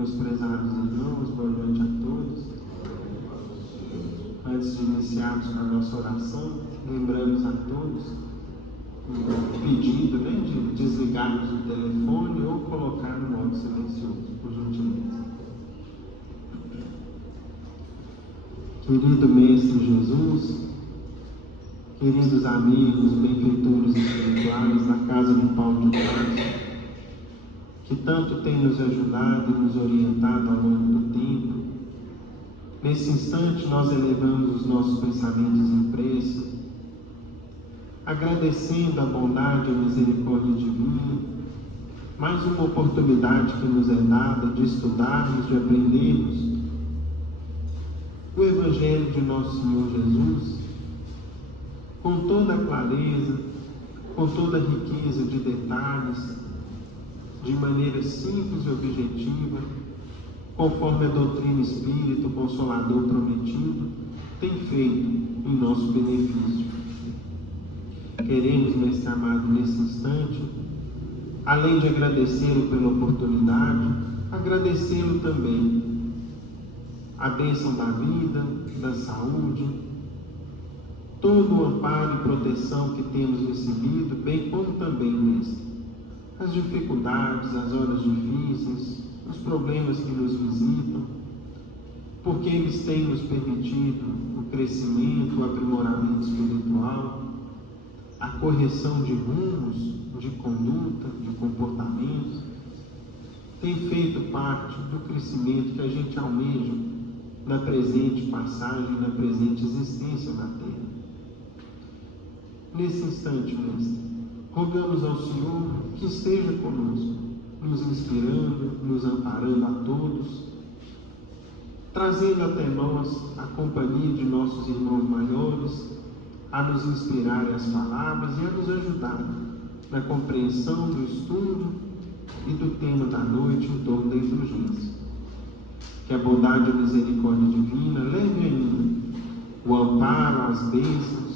Meus prezados irmãos, boa noite a todos. Antes de iniciarmos a nossa oração, lembramos a todos o pedido, de desligarmos o telefone ou colocar no modo silencioso, por gentileza. Querido Mestre Jesus, queridos amigos, benfeitores espirituais da Casa de Paulo de Tarso, que tanto tem nos ajudado e nos orientado ao longo do tempo, nesse instante nós elevamos os nossos pensamentos em prece, agradecendo a bondade e a misericórdia divina, mais uma oportunidade que nos é dada de estudarmos, de aprendermos o Evangelho de nosso Senhor Jesus, com toda a clareza, com toda a riqueza de detalhes, de maneira simples e objetiva, conforme a doutrina espírita, o Consolador prometido, tem feito em nosso benefício. Queremos, Mestre amado, nesse instante, além de agradecê-lo pela oportunidade, agradecê-lo também a bênção da vida, da saúde, todo o amparo e proteção que temos recebido, bem como também, Mestre, as dificuldades, as horas difíceis, os problemas que nos visitam, porque eles têm nos permitido o crescimento, o aprimoramento espiritual, a correção de rumos, de conduta, de comportamento, tem feito parte do crescimento que a gente almeja na presente passagem, na presente existência na Terra. Nesse instante, Mestre, rogamos ao Senhor que esteja conosco, nos inspirando, nos amparando a todos, trazendo até nós a companhia de nossos irmãos maiores, a nos inspirar as palavras e a nos ajudar na compreensão do estudo e do tema da noite em torno da indulgência. Que a bondade e a misericórdia divina leve ainda o amparo, as bênçãos,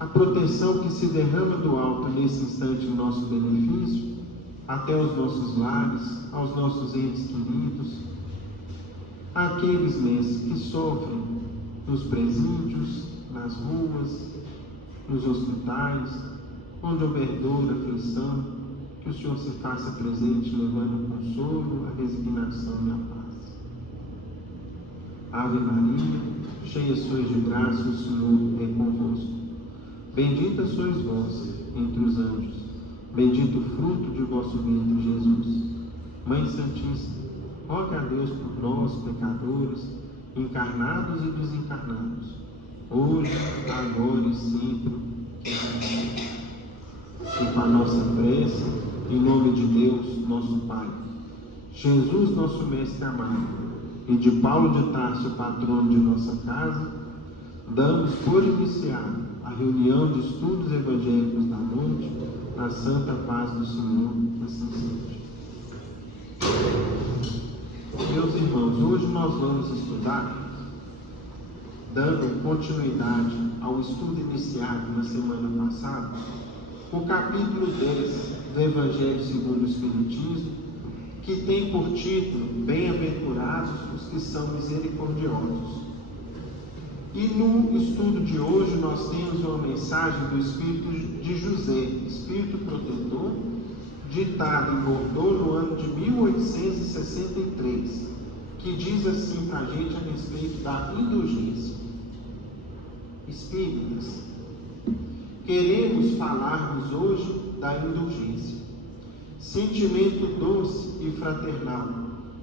a proteção que se derrama do alto nesse instante em nosso benefício, até os nossos lares, aos nossos entes queridos, àqueles, Mestres, que sofrem nos presídios, nas ruas, nos hospitais, onde houver dor, aflição, que o Senhor se faça presente, levando o consolo, a resignação e a paz. Ave Maria, cheia sois de graça, o Senhor é convosco. Bendita sois vós entre os anjos, bendito o fruto de vosso ventre, Jesus. Mãe Santíssima, roga a Deus por nós, pecadores, encarnados e desencarnados, hoje, agora e sempre. E com a nossa prece, em nome de Deus, nosso Pai, Jesus, nosso Mestre amado, e de Paulo de Tarso, patrono de nossa casa, damos por iniciado a reunião de estudos evangélicos da noite, na santa paz do Senhor, assim seja. Meus irmãos, hoje nós vamos estudar, dando continuidade ao estudo iniciado na semana passada, o capítulo 10 do Evangelho segundo o Espiritismo, que tem por título Bem-aventurados os que são misericordiosos. E no estudo de hoje nós temos uma mensagem do Espírito de José, Espírito Protetor, ditado em Bordeaux no ano de 1863, que diz assim para a gente a respeito da indulgência. Espíritas, queremos falar-vos hoje da indulgência, sentimento doce e fraternal,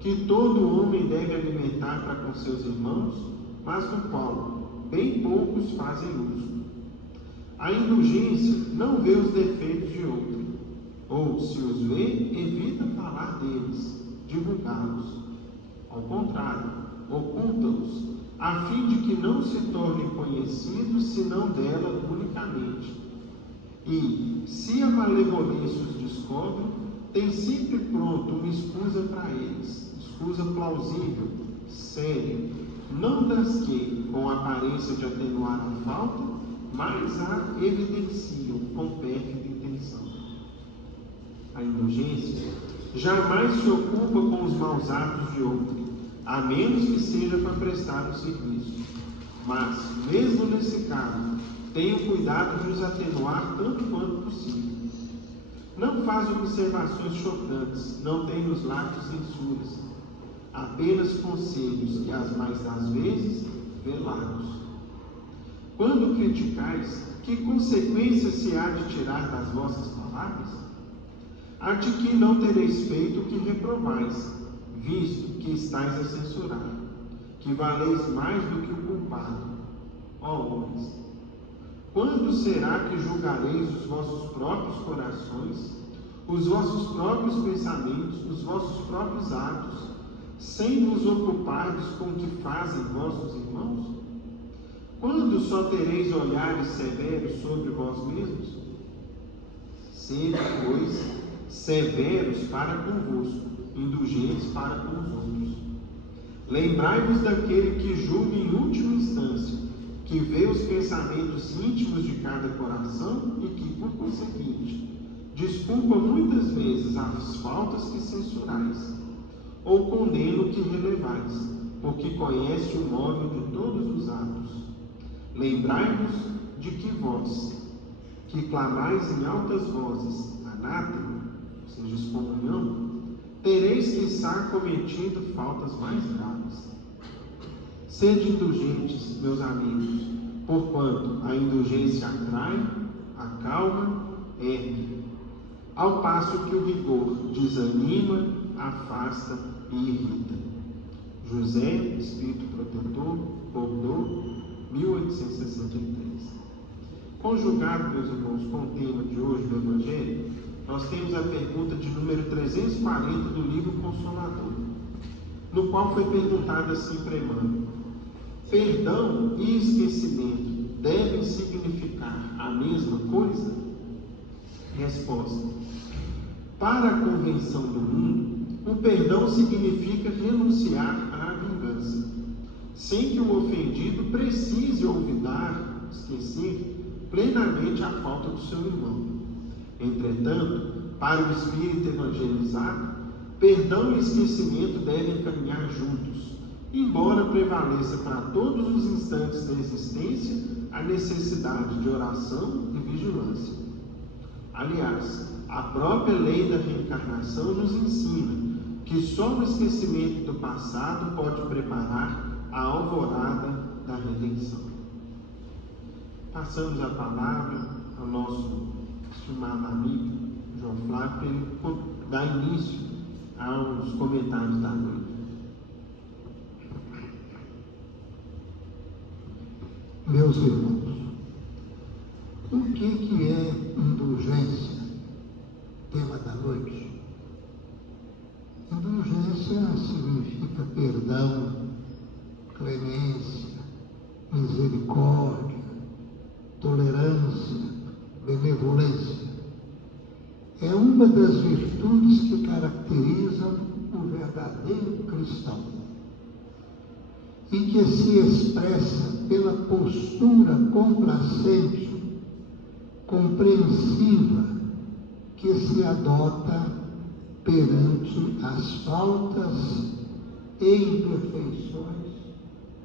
que todo homem deve alimentar para com seus irmãos, mas do qual bem poucos fazem uso. A indulgência não vê os defeitos de outro, ou, se os vê, evita falar deles, divulgá-los. Ao contrário, oculta-os, a fim de que não se tornem conhecidos senão dela unicamente. E, se a malevolência os descobre, tem sempre pronto uma escusa para eles, escusa plausível, séria, não das que, com aparência de atenuar a falta, mas a evidenciam com pérfida intenção. A indulgência jamais se ocupa com os maus atos de outro, a menos que seja para prestar um serviço. Mas, mesmo nesse caso, tenha cuidado de os atenuar tanto quanto possível. Não faz observações chocantes, não tem nos lábios censuras, apenas conselhos e, as mais das vezes, velados. Quando criticais, que consequência se há de tirar das vossas palavras? Há de que não tereis feito o que reprovais, visto que estáis a censurar, que valeis mais do que o culpado. Ó homens, quando será que julgareis os vossos próprios corações, os vossos próprios pensamentos, os vossos próprios atos, sem vos ocupardes com o que fazem vossos irmãos? Quando só tereis olhares severos sobre vós mesmos? Sede, pois, severos para convosco, indulgentes para com os outros. Lembrai-vos daquele que julga em última instância, que vê os pensamentos íntimos de cada coração e que, por conseguinte, desculpa muitas vezes as faltas que censurais, ou condena o que relevais, porque conhece o modo de todos os atos. Lembrai-vos de que vós, que clamais em altas vozes, anátema, ou seja, excomunhão, tereis quizá cometido faltas mais graves. Sede indulgentes, meus amigos, porquanto a indulgência atrai, acalma, ergue, ao passo que o rigor desanima, afasta e irrita. José, Espírito Protetor, Bordeaux, 1863. Conjugado, meus irmãos, com o tema de hoje do Evangelho, nós temos a pergunta de número 340 do livro Consolador, no qual foi perguntado assim para Emmanuel: perdão e esquecimento devem significar a mesma coisa? Resposta: para a convenção do mundo, o perdão significa renunciar à vingança, sem que o ofendido precise olvidar, esquecer plenamente a falta do seu irmão. Entretanto, para o espírito evangelizado, perdão e esquecimento devem caminhar juntos, embora prevaleça para todos os instantes da existência a necessidade de oração e vigilância. Aliás, a própria lei da reencarnação nos ensina que só o esquecimento do passado pode preparar a alvorada da redenção. Passamos a palavra ao nosso estimado amigo João Flávio, para ele dar início aos comentários da noite. Meus irmãos, o que é indulgência? Tema da noite. Indulgência significa perdão, clemência, misericórdia, tolerância, benevolência. É uma das virtudes que caracterizam o verdadeiro cristão e que se expressa pela postura complacente, compreensiva, que se adota perante as faltas e imperfeições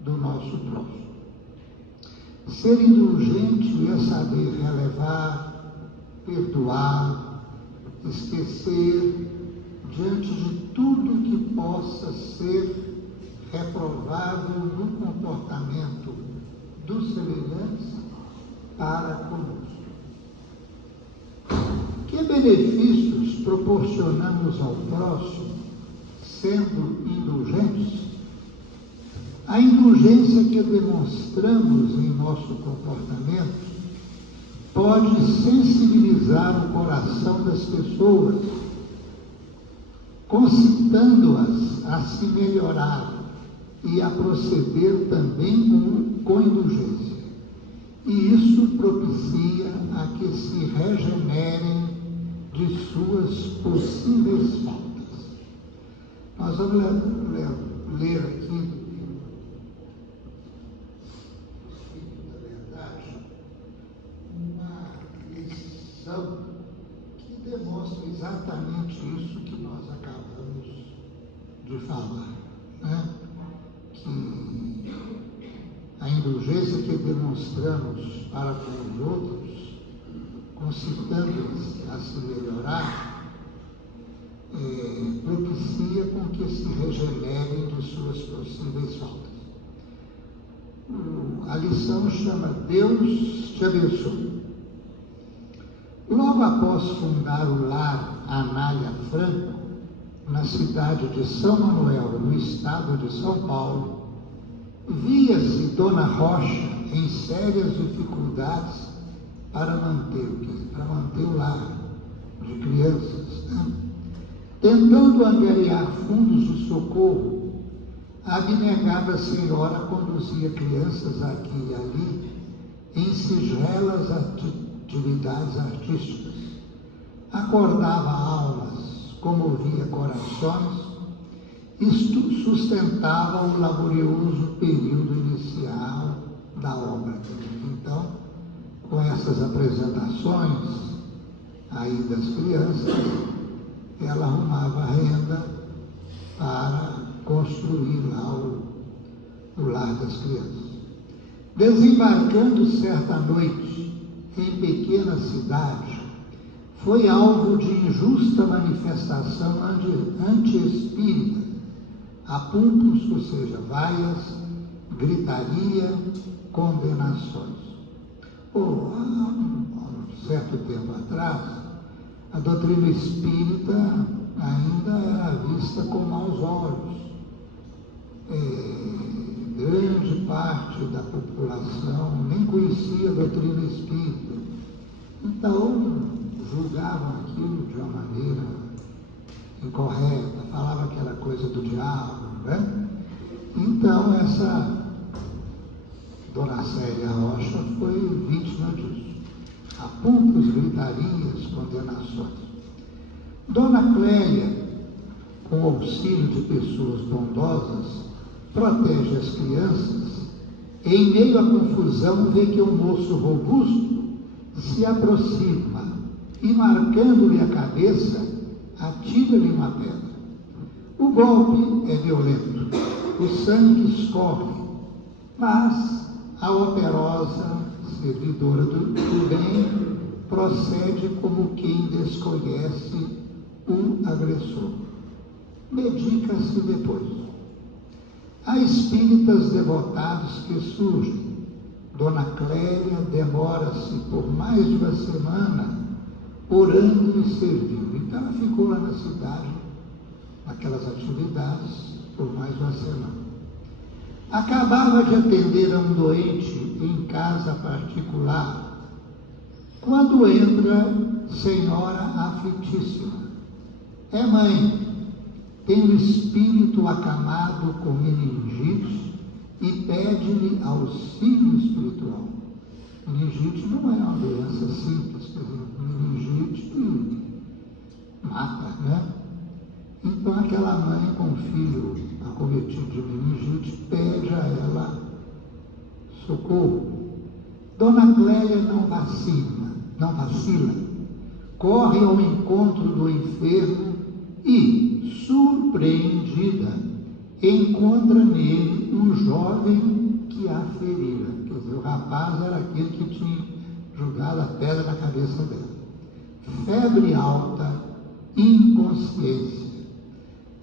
do nosso próximo. Ser indulgente é saber relevar, perdoar, esquecer diante de tudo que possa ser reprovável no comportamento dos semelhantes para conosco. Que benefícios proporcionamos ao próximo sendo indulgentes? A indulgência que demonstramos em nosso comportamento pode sensibilizar o coração das pessoas, concitando-as a se melhorar e a proceder também com indulgência. E isso propicia a que se regenerem de suas possíveis faltas. Nós vamos ler aqui uma lição que demonstra exatamente exatamente isso que nós acabamos de falar, né? Que a indulgência que demonstramos para com os outros, concitando-os a se melhorar, propicia com que se regenerem de suas possíveis faltas. A lição chama Deus te abençoe. Logo após fundar o lar Anália Franco, na cidade de São Manuel, no estado de São Paulo, via-se Dona Rocha em sérias dificuldades para manter o lar de crianças, né? Tentando angariar fundos de socorro, a abnegada senhora conduzia crianças aqui e ali em singelas atividades artísticas, acordava almas, comovia corações, isto sustentava o laborioso período inicial da obra. Então, com essas apresentações aí das crianças, ela arrumava renda para construir lá o lar das crianças. Desembarcando certa noite em pequena cidade, foi alvo de injusta manifestação anti-espírita, apuntos, ou seja, vaias, gritaria, condenações. Há um certo tempo atrás, a doutrina espírita ainda era vista com maus olhos. Grande parte da população nem conhecia a doutrina espírita. Então, julgavam aquilo de uma maneira incorreta, falavam que era coisa do diabo, né? Então, essa Dona Célia Rocha foi vítima disso. Apuntos, gritarias, condenações. Dona Clélia, com o auxílio de pessoas bondosas, protege as crianças e, em meio à confusão, vê que um moço robusto se aproxima e, marcando-lhe a cabeça, atira-lhe uma pedra. O golpe é violento, o sangue escorre, mas a operosa servidora do bem procede como quem desconhece o agressor. Medica-se depois. Há espíritas devotados que surgem. Dona Clélia demora-se por mais de uma semana orando e servindo. Então ela ficou lá na cidade, naquelas atividades, por mais uma semana. Acabava de atender a um doente em casa particular, quando entra senhora aflitíssima. É mãe, tem o espírito acamado com meningite e pede-lhe auxílio espiritual. Meningite não é uma doença simples, por exemplo, meningite mata, né? Então aquela mãe com o filho acometido de meningite pede a ela socorro. Dona Clélia não vacila, corre ao encontro do enfermo e, surpreendida, encontra nele um jovem que a ferira. Quer dizer, o rapaz era aquele que tinha jogado a pedra na cabeça dela. Febre alta, inconsciência.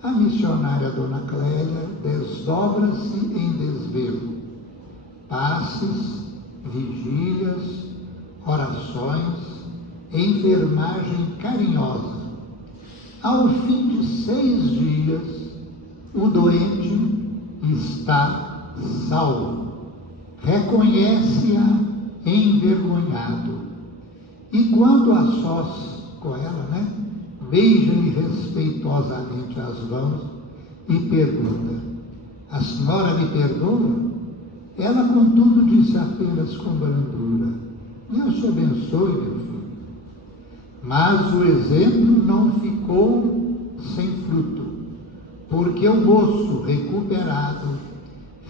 A missionária Dona Clélia desdobra-se em desvelo. Passes, vigílias, orações, enfermagem carinhosa. Ao fim de 6 dias, o doente está salvo. Reconhece-a envergonhado. E quando a sós com ela, né, beija-lhe respeitosamente as mãos e pergunta: a senhora me perdoa? Ela, contudo, disse apenas com brandura: Deus te abençoe, meu filho. Mas o exemplo não ficou sem fruto, porque o moço recuperado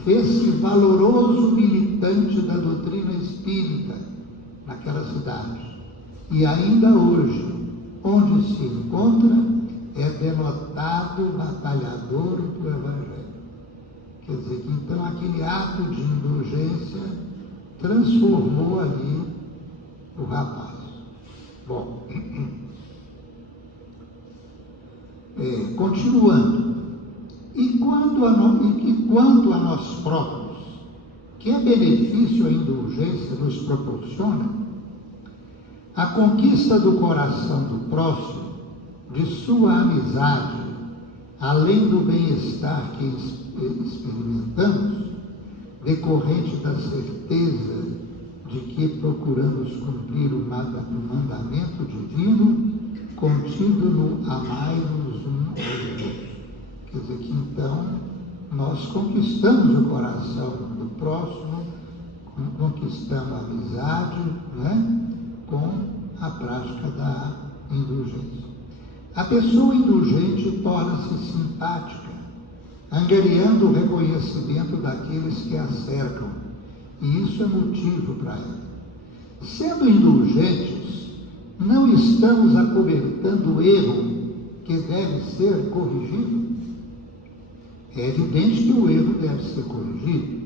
fez-se valoroso militante da doutrina espírita naquela cidade. E ainda hoje, onde se encontra, denotado batalhador do Evangelho. Quer dizer que então aquele ato de indulgência transformou ali o rapaz. Bom, continuando. E quanto a nós próprios, que benefício a indulgência nos proporciona? A conquista do coração do próximo, de sua amizade, além do bem-estar que experimentamos, decorrente da certeza de que procuramos cumprir o mandamento divino contido no amai-vos um aos outros. Quer dizer que então nós conquistamos o coração do próximo, conquistamos a amizade, né, com a prática da indulgência. A pessoa indulgente torna-se simpática, angariando o reconhecimento daqueles que a cercam, e isso é motivo para ela. Sendo indulgentes, não estamos acobertando o erro que deve ser corrigido? É evidente que o erro deve ser corrigido.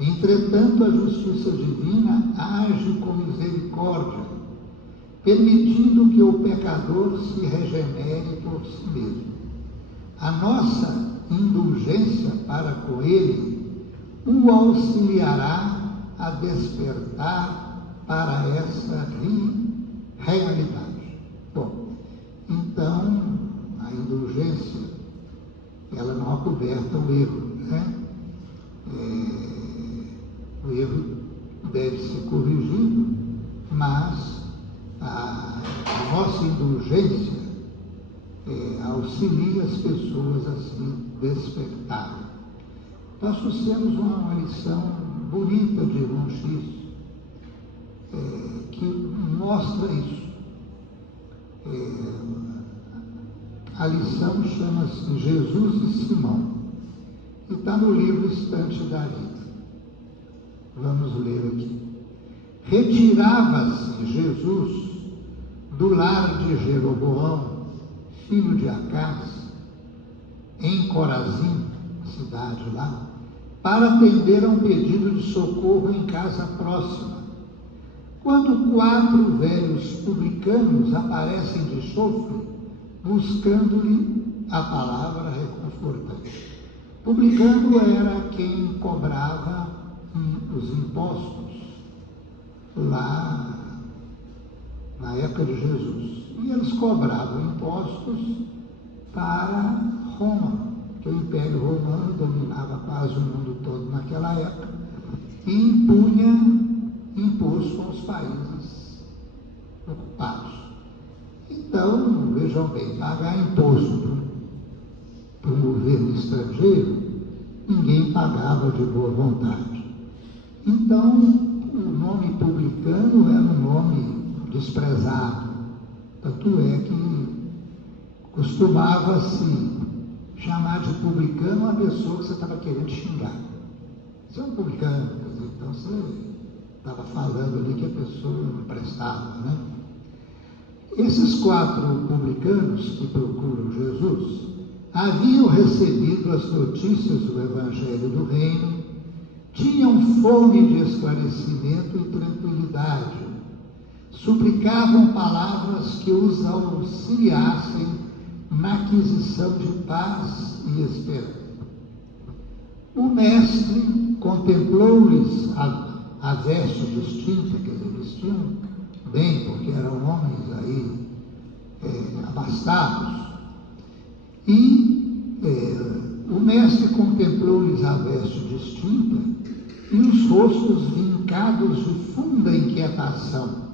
Entretanto, a justiça divina age com misericórdia, permitindo que o pecador se regenere por si mesmo. A nossa indulgência para com ele o auxiliará a despertar para essa realidade. Bom, então, a indulgência, ela não acoberta o erro, né? O erro deve ser corrigido, mas a nossa indulgência auxilia as pessoas a se despertarem. Nós trouxemos uma lição bonita de Irmão X, que mostra isso. A lição chama-se Jesus e Simão, e está no livro Estante da Vida. Vamos ler aqui. Retirava-se Jesus do lar de Jeroboão, filho de Acás, em Corazim, cidade lá, para atender a um pedido de socorro em casa próxima, quando 4 velhos publicanos aparecem de chofre, buscando-lhe a palavra reconfortante. Publicano era quem cobrava os impostos lá na época de Jesus. E eles cobravam impostos para Roma, que o Império Romano dominava quase o mundo todo naquela época, e impunha imposto aos países ocupados. Então, vejam bem, pagar imposto para um governo estrangeiro, ninguém pagava de boa vontade. Então, o nome publicano era um nome desprezado. Tanto é que costumava-se chamar de publicano uma pessoa que você estava querendo xingar. Você é um publicano, então você estava falando ali que a pessoa não prestava, né? Esses 4 publicanos que procuram Jesus haviam recebido as notícias do Evangelho do Reino, tinham fome de esclarecimento e tranquilidade, suplicavam palavras que os auxiliassem na aquisição de paz e esperança. O mestre contemplou-lhes a veste distinta, que eles vestiam bem, porque eram homens aí abastados, e o mestre contemplou-lhes a veste distinta e os rostos vincados de funda inquietação,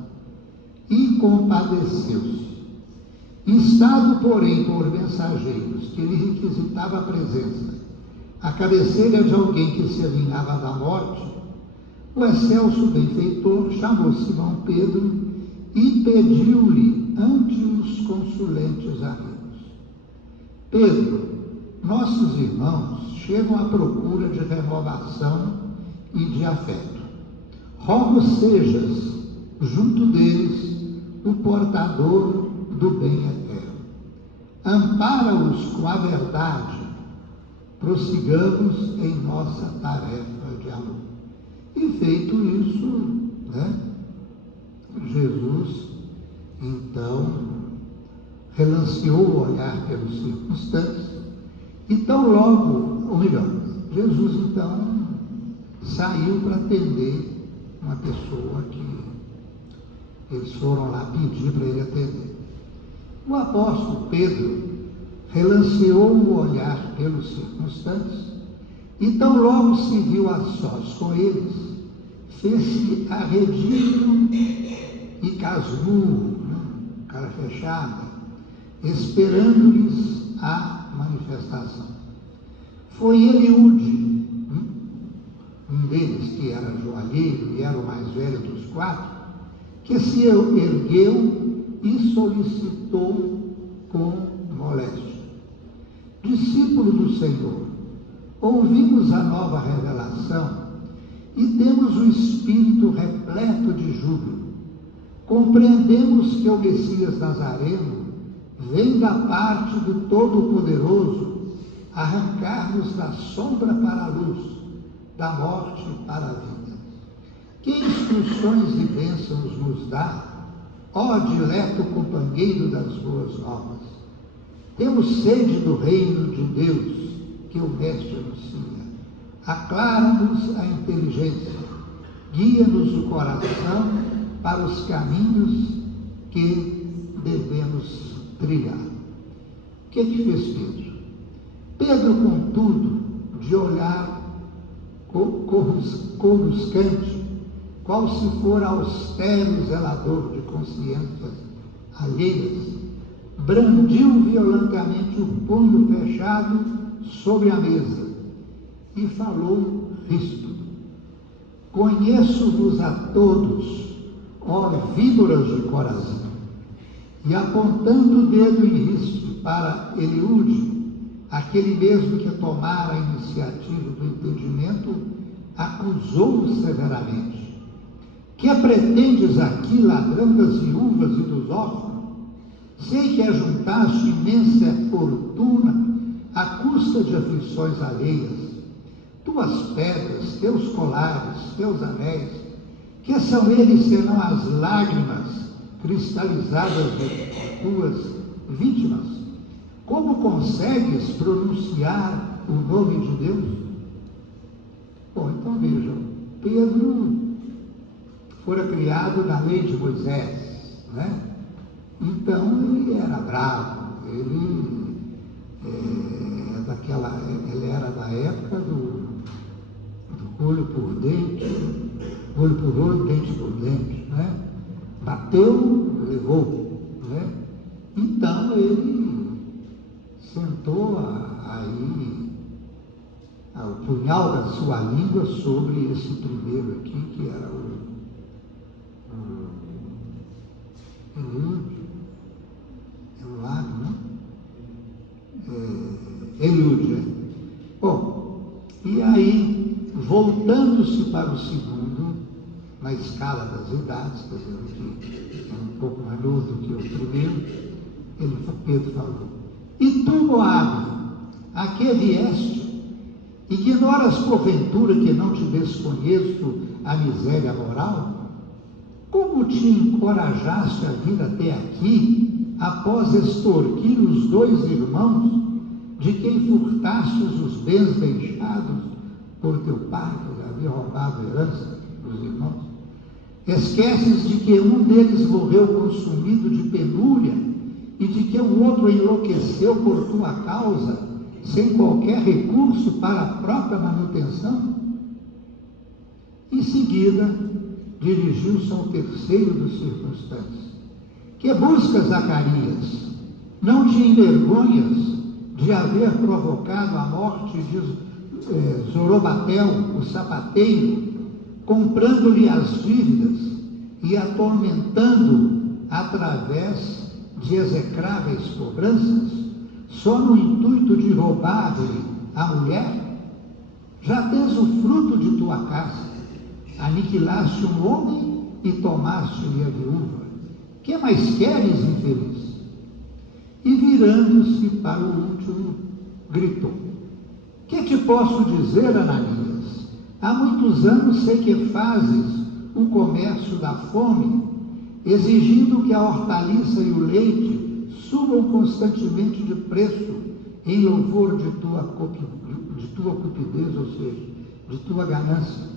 e compadeceu-se. Instado, porém, por mensageiros que lhe requisitava a presença, à cabeceira de alguém que se alinhava da morte, o excelso benfeitor chamou Simão Pedro e pediu-lhe ante os consulentes amigos: Pedro, nossos irmãos chegam à procura de renovação e de afeto. Rogo sejas, junto deles, o portador do bem eterno. ampara-os com a verdade, prossigamos em nossa tarefa de amor. E feito isso, Jesus, então, relanceou o olhar pelos circunstantes, e tão logo, ou melhor, Jesus, então, saiu para atender uma pessoa que eles foram lá pedir para ele atender. O apóstolo Pedro relanceou o olhar pelos circunstantes, e tão logo se viu a sós com eles, fez-se arredio e casmurro, cara fechada, esperando-lhes a manifestação. Foi Eliúde, um deles que era joalheiro e era o mais velho dos 4, que se ergueu e solicitou com moléstia: discípulo do Senhor, ouvimos a nova revelação e temos o espírito repleto de júbilo. Compreendemos que o Messias Nazareno vem da parte do Todo-Poderoso arrancar-nos da sombra para a luz, da morte para a vida. Que instruções e bênçãos nos dá, ó dileto companheiro das boas novas. Temos sede do reino de Deus, que o Mestre anuncia. Aclara-nos a inteligência, guia-nos o coração para os caminhos que devemos trilhar. O que fez Pedro? Pedro, contudo, de olhar coruscante, qual se for austero zelador de consciências alheias, brandiu violentamente o punho fechado sobre a mesa e falou ríspido: conheço-vos a todos, ó víboras de coração. E apontando o dedo em ríspido para Eliúde, aquele mesmo que tomara a iniciativa do entendimento, acusou-o severamente: que pretendes aqui, ladrão das viúvas e dos órfãos? Sei que ajuntaste imensa fortuna à custa de aflições alheias. Tuas pedras, teus colares, teus anéis, que são eles senão as lágrimas cristalizadas de tuas vítimas? Como consegues pronunciar o nome de Deus? Bom, então vejam, Pedro fora criado na lei de Moisés, Então ele era bravo, ele era da época do olho por dente, olho por olho, dente por dente, Bateu, levou, Então ele sentou o punhal da sua língua sobre esse primeiro aqui, que era Eliúde. Bom, e aí, voltando-se para o segundo, na escala das idades, quer dizer, que é um pouco mais novo do que o primeiro, Pedro falou: e tu, Moabe, a que vieste? Ignoras porventura que não te desconheço a miséria moral? Como te encorajaste a vir até aqui, após extorquir os 2 irmãos, de quem furtastes os bens deixados por teu pai, que havia roubado a herança dos irmãos? Esqueces de que um deles morreu consumido de penúria e de que o outro enlouqueceu por tua causa, sem qualquer recurso para a própria manutenção? Em seguida, dirigiu-se ao terceiro dos circunstantes: que buscas, Zacarias? Não te envergonhas de haver provocado a morte de Zorobatel, o sapateiro, comprando-lhe as dívidas e atormentando através de execráveis cobranças, só no intuito de roubar-lhe a mulher? Já tens o fruto de tua casa, aniquilaste um homem e tomaste-lhe a viúva. Que mais queres, infeliz? E virando-se para o último, gritou: que te posso dizer, Ananias? Há muitos anos sei que fazes o comércio da fome, exigindo que a hortaliça e o leite subam constantemente de preço em louvor de tua cupidez, ou seja, de tua ganância.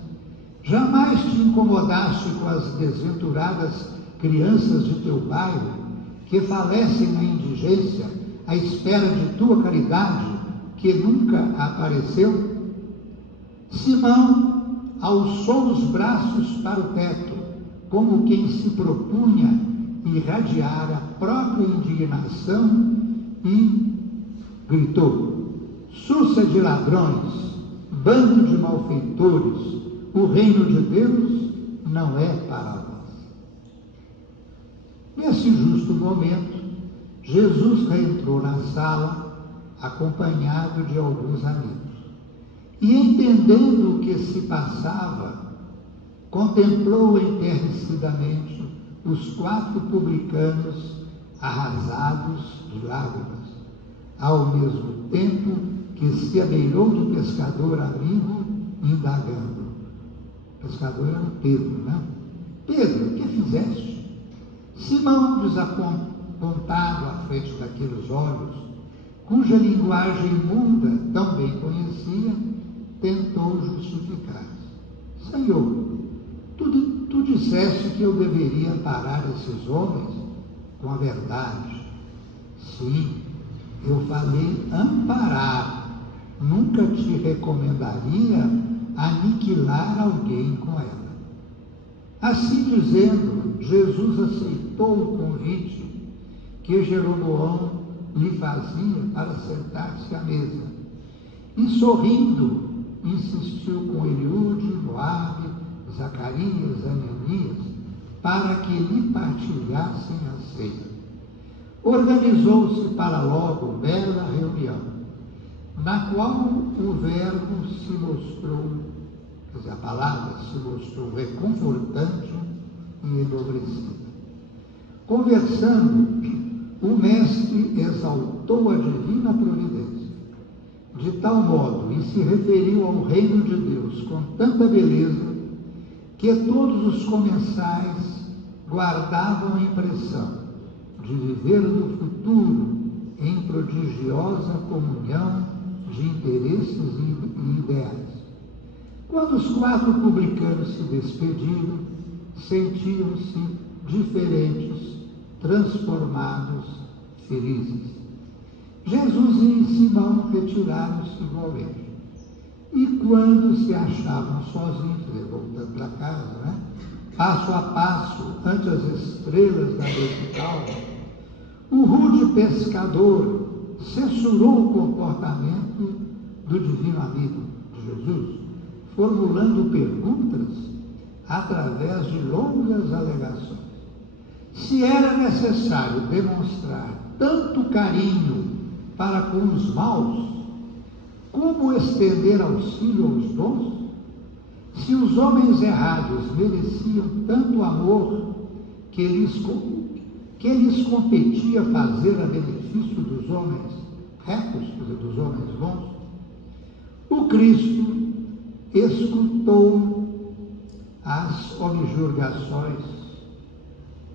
Jamais te incomodaste com as desventuradas crianças de teu bairro, que falecem na indigência à espera de tua caridade, que nunca apareceu? Simão alçou os braços para o teto, como quem se propunha irradiar a própria indignação, e gritou: sussa de ladrões, bando de malfeitores, o reino de Deus não é para vós. Nesse justo momento, Jesus reentrou na sala, acompanhado de alguns amigos. E, entendendo o que se passava, contemplou enternecidamente os 4 publicanos arrasados de lágrimas, ao mesmo tempo que se abeirou do pescador amigo, indagando. O pescador era o Pedro, né? Pedro, o que fizeste? Simão, desapontado à frente daqueles olhos, cuja linguagem imunda tão bem conhecia, tentou justificar-se. Senhor, tu disseste que eu deveria parar esses homens com a verdade. Sim, eu falei amparar. Nunca te recomendaria aniquilar alguém com ela. Assim dizendo, Jesus aceitou o convite que Jeroboão lhe fazia para sentar-se à mesa. E, sorrindo, insistiu com Eliúde, Moabe, Zacarias, Ananias, para que lhe partilhassem a ceia. Organizou-se para logo bela reunião, na qual o verbo se mostrou, quer dizer, a palavra se mostrou reconfortante e enobrecida. Conversando, o mestre exaltou a divina providência, de tal modo, e se referiu ao reino de Deus com tanta beleza, que todos os comensais guardavam a impressão de viver no futuro em prodigiosa comunhão de interesses e ideais. Quando os 4 publicanos se despediram, sentiam-se diferentes, transformados, felizes. Jesus e Simão retiraram-se igualmente. E quando se achavam sozinhos, voltando para casa, né? Passo a passo, ante as estrelas da noite calma, o rude pescador censurou o comportamento do divino amigo de Jesus, formulando perguntas através de longas alegações. Se era necessário demonstrar tanto carinho para com os maus, como estender auxílio aos bons? Se os homens errados mereciam tanto amor que lhes competia fazer a benefício dos homens retos, dos homens bons, o Cristo escutou as objurgações,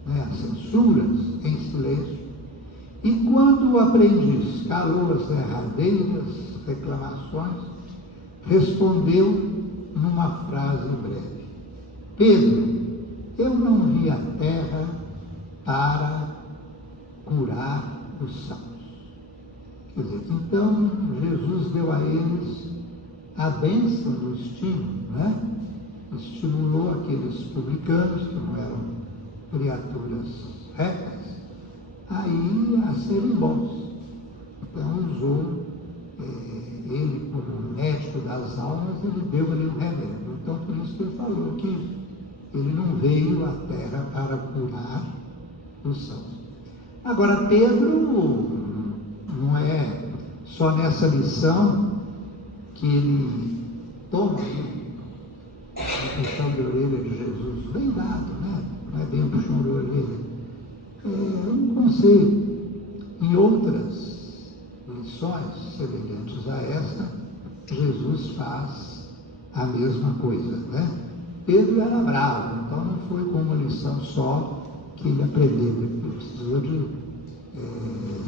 as censuras em silêncio, e quando o aprendiz calou as derradeiras reclamações, respondeu numa frase breve: Pedro, eu não vi a terra para curar os sãos. Quer dizer, então Jesus deu a eles a bênção do estímulo, né? Estimulou aqueles publicanos, que não eram criaturas retas, aí a serem bons. Então usou ele, como médico das almas, ele deu ali um remédio. Então por isso que ele falou que ele não veio à terra para curar os sãos. Agora, Pedro não é só nessa lição que ele toma o puxão de orelha de Jesus, bem dado, né? Não é bem um puxão de orelha, é um conselho Em outras lições semelhantes a esta, Jesus faz a mesma coisa, né? Pedro era bravo, então não foi com uma lição só que ele aprendeu, ele precisou de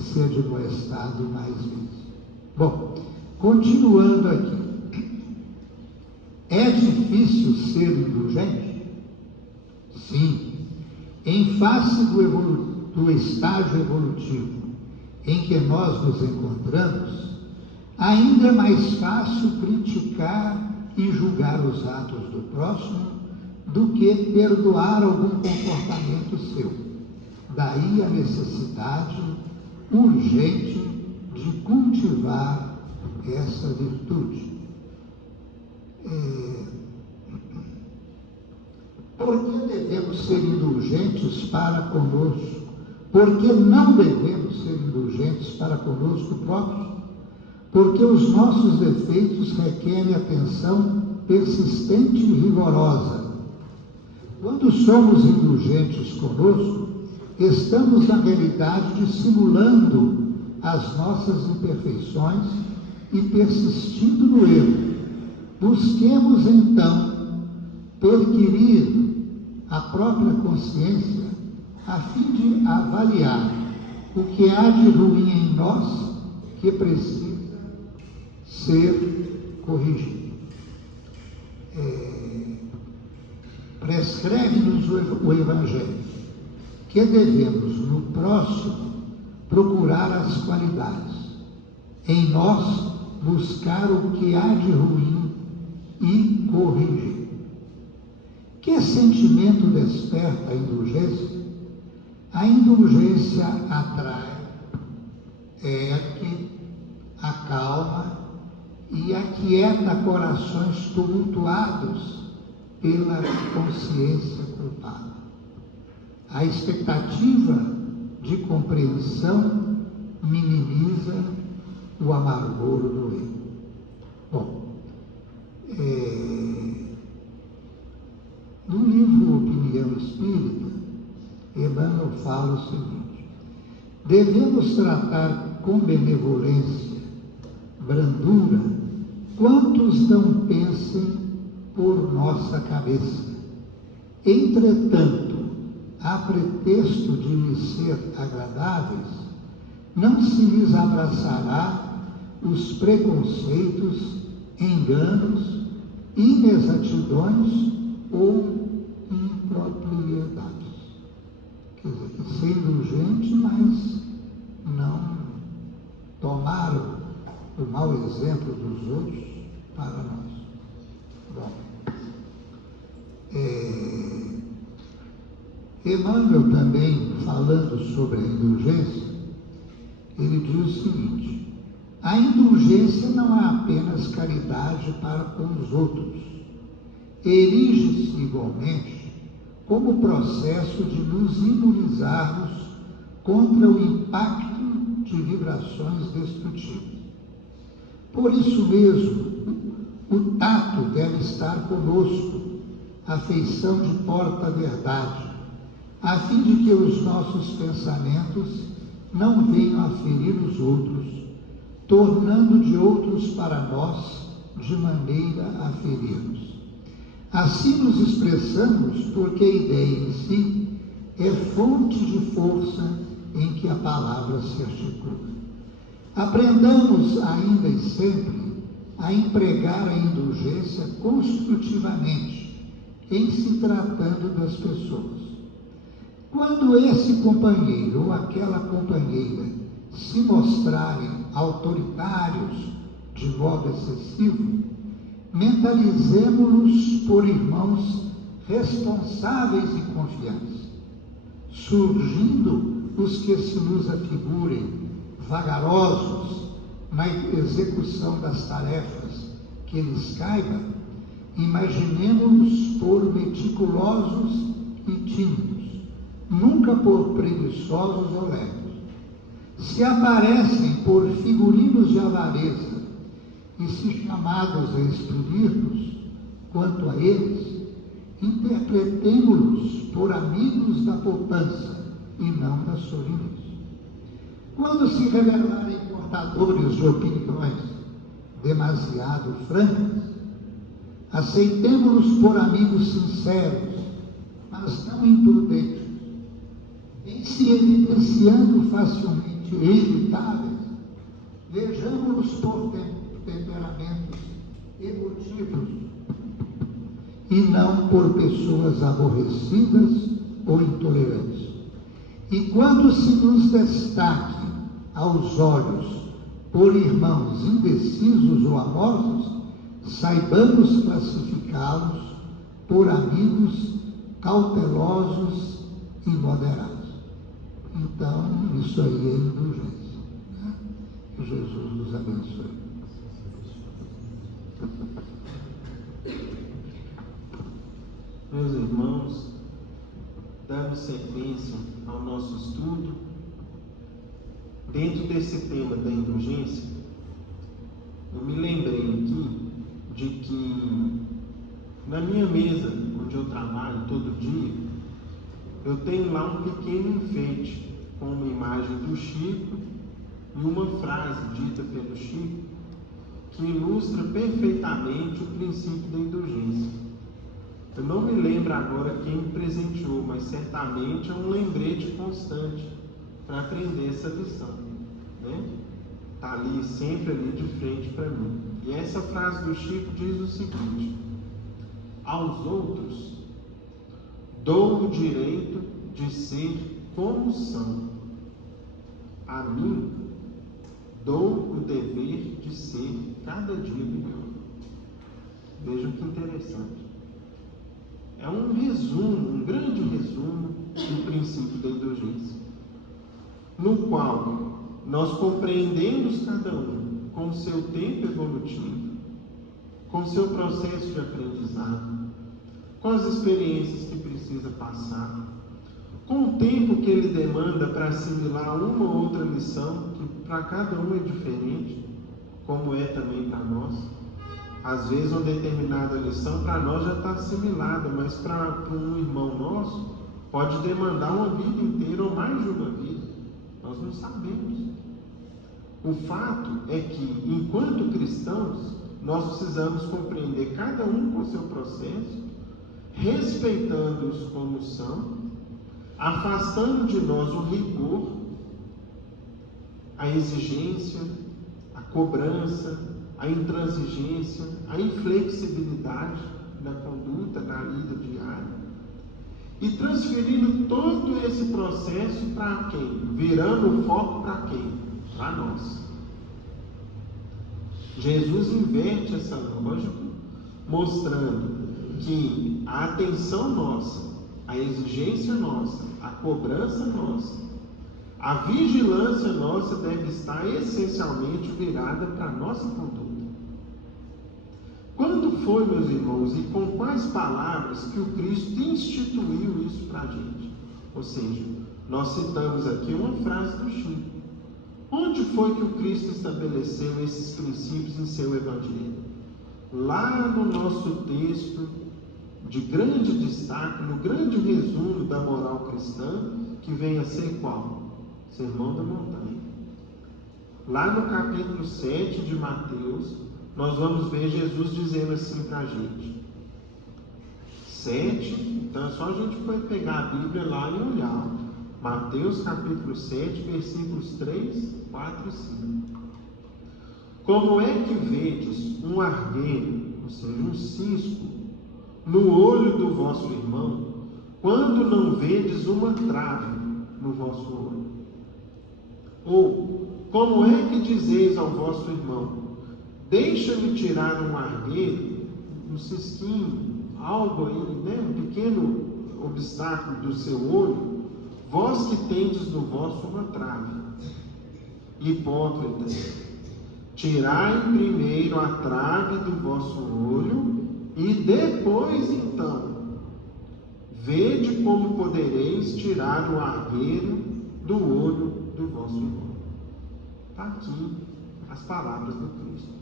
ser admoestado mais vezes. Bom, continuando aqui. É difícil ser indulgente? Sim. Em face do estágio evolutivo em que nós nos encontramos, ainda é mais fácil criticar e julgar os atos do próximo do que perdoar algum comportamento seu. Daí a necessidade urgente de cultivar essa virtude. Por que devemos ser indulgentes para conosco? Por que não devemos ser indulgentes para conosco próprios? Porque os nossos defeitos requerem atenção persistente e rigorosa. Quando somos indulgentes conosco, estamos na realidade dissimulando as nossas imperfeições e persistindo no erro. Busquemos então perquirir a própria consciência a fim de avaliar o que há de ruim em nós que precisa ser corrigido. Prescreve-nos o Evangelho que devemos, no próximo, procurar as qualidades, em nós buscar o que há de ruim e corrigir. Que sentimento desperta a indulgência? A indulgência atrai, ergue, acalma e aquieta corações tumultuados pela consciência culpada. A expectativa de compreensão minimiza o amargor do erro. Bom, no livro Opinião Espírita, Emmanuel fala o seguinte: devemos tratar com benevolência, brandura, quantos não pensem por nossa cabeça. Entretanto, a pretexto de lhes ser agradáveis, não se lhes abraçará os preconceitos, enganos, inexatidões ou impropriedades. Quer dizer, ser indulgente, mas não tomar o mau exemplo dos outros para nós. Bom, Emmanuel também, falando sobre a indulgência, ele diz o seguinte: a indulgência não é apenas caridade para com os outros, erige-se igualmente como processo de nos imunizarmos contra o impacto de vibrações destrutivas. Por isso mesmo, o tato deve estar conosco, a feição de porta-verdade, a fim de que os nossos pensamentos não venham a ferir os outros, tornando de outros para nós de maneira a ferir-nos. Assim nos expressamos porque a ideia em si é fonte de força em que a palavra se articula. Aprendamos ainda e sempre a empregar a indulgência construtivamente, em se tratando das pessoas. Quando esse companheiro ou aquela companheira se mostrarem autoritários de modo excessivo, mentalizemo-los por irmãos responsáveis e confiantes, surgindo os que se nos afigurem vagarosos na execução das tarefas que lhes caiba, imaginemo-los por meticulosos e tímidos, nunca por preguiçosos ou leves. Se aparecem por figurinos de avareza e se chamados a expedir-nos quanto a eles, interpretemo-los por amigos da poupança e não da solidez. Quando se revelarem portadores de opiniões demasiado francas, aceitemo-los por amigos sinceros, mas não imprudentes, em se evidenciando facilmente irritáveis, vejamo-los por temperamentos emotivos e não por pessoas aborrecidas ou intolerantes. E quando se nos destaque aos olhos por irmãos indecisos ou amorosos, saibamos classificá-los por amigos cautelosos e moderados. Então, isso aí é indulgência, né? Que Jesus nos abençoe. Meus irmãos, dando sequência ao nosso estudo, dentro desse tema da indulgência, eu me lembrei aqui de que na minha mesa, onde eu trabalho todo dia, eu tenho lá um pequeno enfeite com uma imagem do Chico e uma frase dita pelo Chico que ilustra perfeitamente o princípio da indulgência. Eu não me lembro agora quem me presenteou, mas certamente é um lembrete constante para aprender essa lição, né? Está ali, sempre ali de frente para mim. E essa frase do Chico diz o seguinte: aos outros dou o direito de ser como são, a mim dou o dever de ser cada dia melhor. Vejam que interessante. É um resumo, um grande resumo do princípio da indulgência, no qual nós compreendemos cada um com o seu tempo evolutivo, com o seu processo de aprendizado, com as experiências que precisa passar, com o tempo que ele demanda para assimilar uma ou outra lição, que para cada um é diferente, como é também para nós. Às vezes uma determinada lição para nós já está assimilada, mas para um irmão nosso pode demandar uma vida inteira ou mais de uma vida. Nós não sabemos. O fato é que, enquanto cristãos, nós precisamos compreender cada um com o seu processo, respeitando-os como são, afastando de nós o rigor, a exigência, a cobrança, a intransigência, a inflexibilidade da conduta, da lida diária, e transferindo todo esse processo para quem? Virando o foco para quem? Para nós. Jesus inverte essa lógica, mostrando que a atenção nossa, a exigência nossa, a cobrança nossa, a vigilância nossa deve estar essencialmente virada para a nossa conduta. Quando foi, meus irmãos, e com quais palavras que o Cristo instituiu isso para a gente? Ou seja, nós citamos aqui uma frase do Chico. Onde foi que o Cristo estabeleceu esses princípios em seu Evangelho? Lá no nosso texto de grande destaque, no grande resumo da moral cristã, que vem a ser qual? Sermão da Montanha. Lá no capítulo 7 de Mateus, nós vamos ver Jesus dizendo assim para a gente. 7, então é só a gente pegar a Bíblia lá e olhar. Mateus capítulo 7, versículos 3, 4 e 5. Como é que vedes um argueiro, ou seja, um cisco, no olho do vosso irmão, quando não vedes uma trave no vosso olho? Ou, como é que dizeis ao vosso irmão, deixa-me tirar um argueiro, um cisquinho, algo aí, né, um pequeno obstáculo do seu olho, vós que tendes no vosso uma trave? Hipócritas, tirai primeiro a trave do vosso olho, e depois então vede como podereis tirar o argueiro do olho do vosso irmão. Está aqui as palavras do Cristo,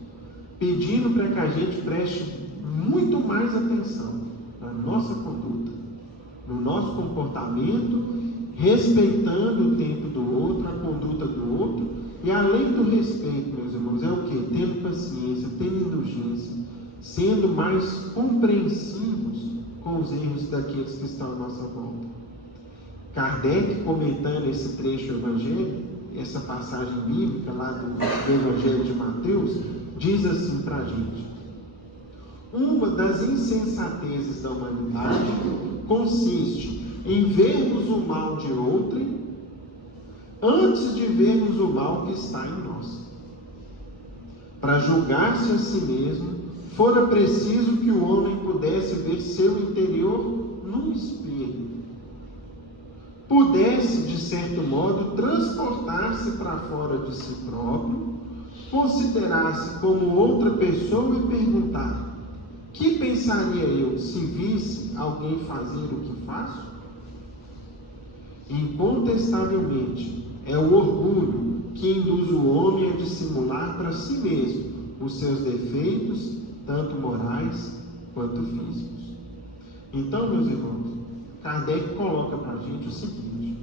pedindo para que a gente preste muito mais atenção na nossa conduta, no nosso comportamento, respeitando o tempo do outro, a conduta do outro, e além do respeito, meus irmãos, é o quê? Tendo paciência, tendo indulgência, sendo mais compreensivos com os erros daqueles que estão à nossa volta. Kardec, comentando esse trecho do Evangelho, essa passagem bíblica lá do Evangelho de Mateus, diz assim para a gente: uma das insensatezes da humanidade consiste em vermos o mal de outrem antes de vermos o mal que está em nós. Para julgar-se a si mesmo, fora preciso que o homem pudesse ver seu interior num espelho, pudesse, de certo modo, transportar-se para fora de si próprio, considerasse como outra pessoa e perguntar: que pensaria eu se visse alguém fazer o que faço? Incontestavelmente, é o orgulho que induz o homem a dissimular para si mesmo os seus defeitos, tanto morais quanto físicos. Então, meus irmãos, Kardec coloca para a gente o seguinte,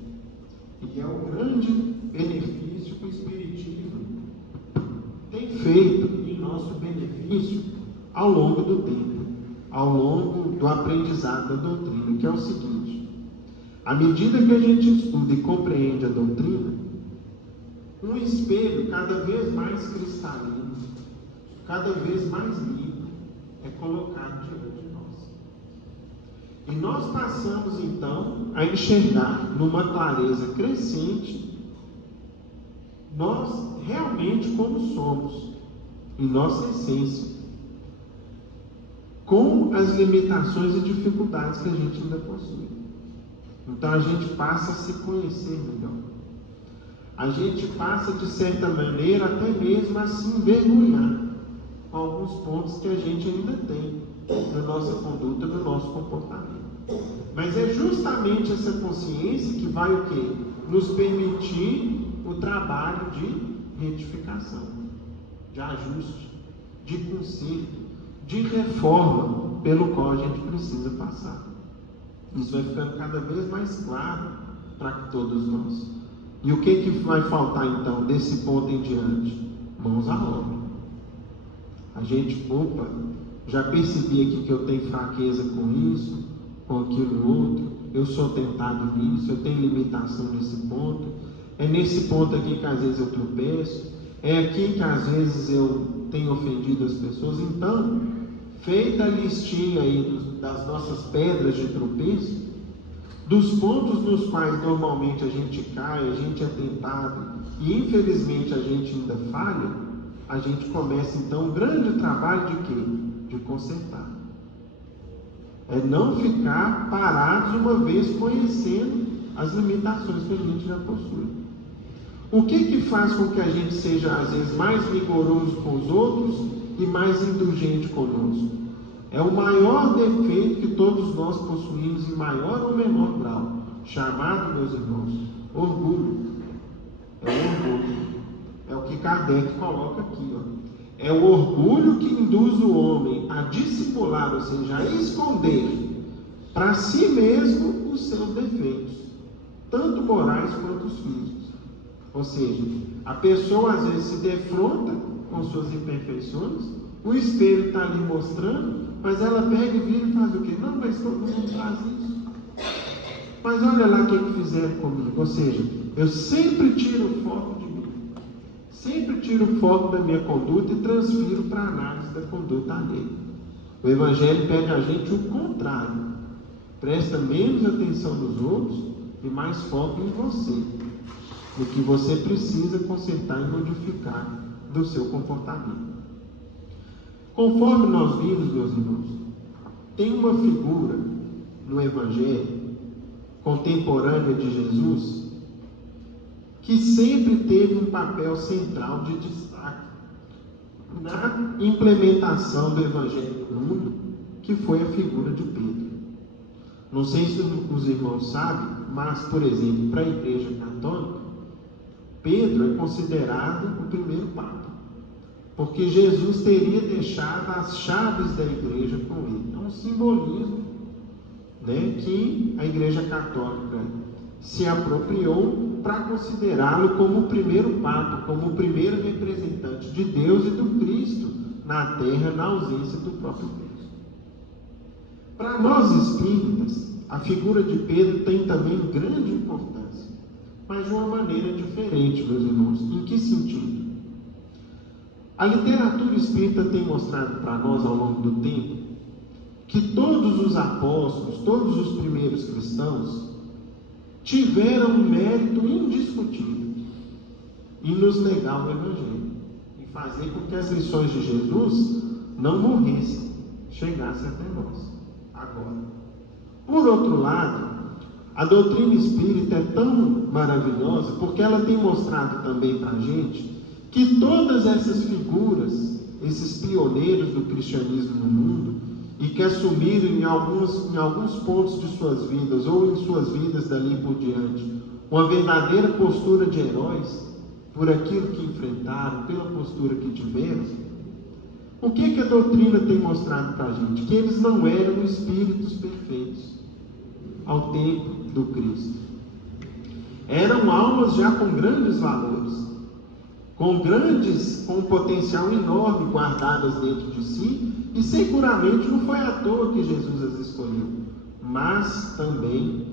e é o grande benefício que o Espiritismo tem feito em nosso benefício ao longo do tempo, ao longo do aprendizado da doutrina, que é o seguinte: à medida que a gente estuda e compreende a doutrina, um espelho cada vez mais cristalino, cada vez mais limpo, é colocado diante de nós. E nós passamos então a enxergar numa clareza crescente nós realmente como somos, em nossa essência, com as limitações e dificuldades que a gente ainda possui. Então a gente passa a se conhecer melhor. A gente passa, de certa maneira, até mesmo a se envergonhar com alguns pontos que a gente ainda tem na nossa conduta, no nosso comportamento. Mas é justamente essa consciência que vai o quê? Nos permitir o trabalho de retificação, de ajuste, de conserto, de reforma pelo qual a gente precisa passar. Isso vai ficando cada vez mais claro para todos nós. E o que vai faltar então desse ponto em diante? Mãos à obra. A gente, já percebi aqui que eu tenho fraqueza com isso, com aquilo outro, eu sou tentado nisso, eu tenho limitação nesse ponto, é nesse ponto aqui que às vezes eu tropeço, é aqui que às vezes eu tenho ofendido as pessoas. Então, feita a listinha aí das nossas pedras de tropeço, dos pontos nos quais normalmente a gente cai, a gente é tentado e infelizmente a gente ainda falha, a gente começa então um grande trabalho de quê? De consertar. É não ficar parados uma vez conhecendo as limitações que a gente já possui. O que faz com que a gente seja às vezes mais rigoroso com os outros e mais indulgente conosco? É o maior defeito que todos nós possuímos em maior ou menor grau, chamado, meus irmãos, orgulho. É o orgulho. É o que Kardec coloca aqui, ó. É o orgulho que induz o homem a dissimular, ou seja, a esconder para si mesmo os seus defeitos, tanto morais quanto físicos. Ou seja, a pessoa às vezes se defronta com suas imperfeições, o espelho está ali mostrando, mas ela pega e vira e faz o quê? Não, mas todo mundo faz isso. Mas olha lá o que fizeram comigo. Ou seja, eu sempre tiro o foco de mim, sempre tiro o foco da minha conduta e transfiro para a análise da conduta alheia. O Evangelho pede a gente o contrário. Presta menos atenção nos outros e mais foco em você, no que você precisa consertar e modificar do seu comportamento. Conforme nós vimos, meus irmãos, tem uma figura no Evangelho contemporânea de Jesus que sempre teve um papel central de destaque na implementação do Evangelho no mundo, que foi a figura de Pedro. Não sei se os irmãos sabem, mas, por exemplo, para a Igreja Católica, Pedro é considerado o primeiro Papa, porque Jesus teria deixado as chaves da igreja com ele. É um simbolismo, né, que a Igreja Católica se apropriou para considerá-lo como o primeiro papa, como o primeiro representante de Deus e do Cristo na terra, na ausência do próprio Deus. Para nós espíritas, a figura de Pedro tem também grande importância, mas de uma maneira diferente, meus irmãos. Em que sentido? A literatura espírita tem mostrado para nós ao longo do tempo que todos os apóstolos, todos os primeiros cristãos, tiveram um mérito indiscutível em nos negar o Evangelho, em fazer com que as lições de Jesus não morressem, chegassem até nós. Agora, por outro lado, a doutrina espírita é tão maravilhosa porque ela tem mostrado também para a gente que todas essas figuras, esses pioneiros do cristianismo no mundo, e que assumiram em alguns pontos de suas vidas, ou em suas vidas dali por diante, uma verdadeira postura de heróis, por aquilo que enfrentaram, pela postura que tiveram. O que a doutrina tem mostrado para a gente? Que eles não eram espíritos perfeitos ao tempo do Cristo. Eram almas já com grandes valores, com um potencial enorme guardadas dentro de si, e seguramente não foi à toa que Jesus as escolheu. Mas também,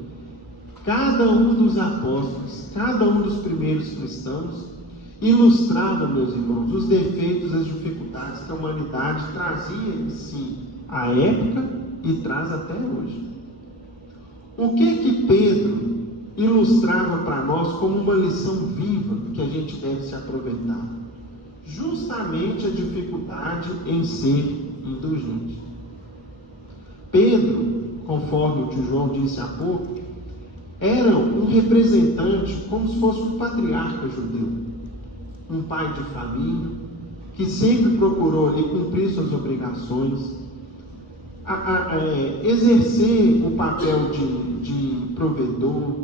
cada um dos apóstolos, cada um dos primeiros cristãos, ilustrava, meus irmãos, os defeitos, as dificuldades que a humanidade trazia em si à época e traz até hoje. O que Pedro ilustrava para nós como uma lição viva que a gente deve se aproveitar? Justamente a dificuldade em ser indulgente. Pedro, conforme o tio João disse há pouco, era um representante, como se fosse um patriarca judeu, um pai de família, que sempre procurou ali cumprir suas obrigações, exercer o papel de provedor,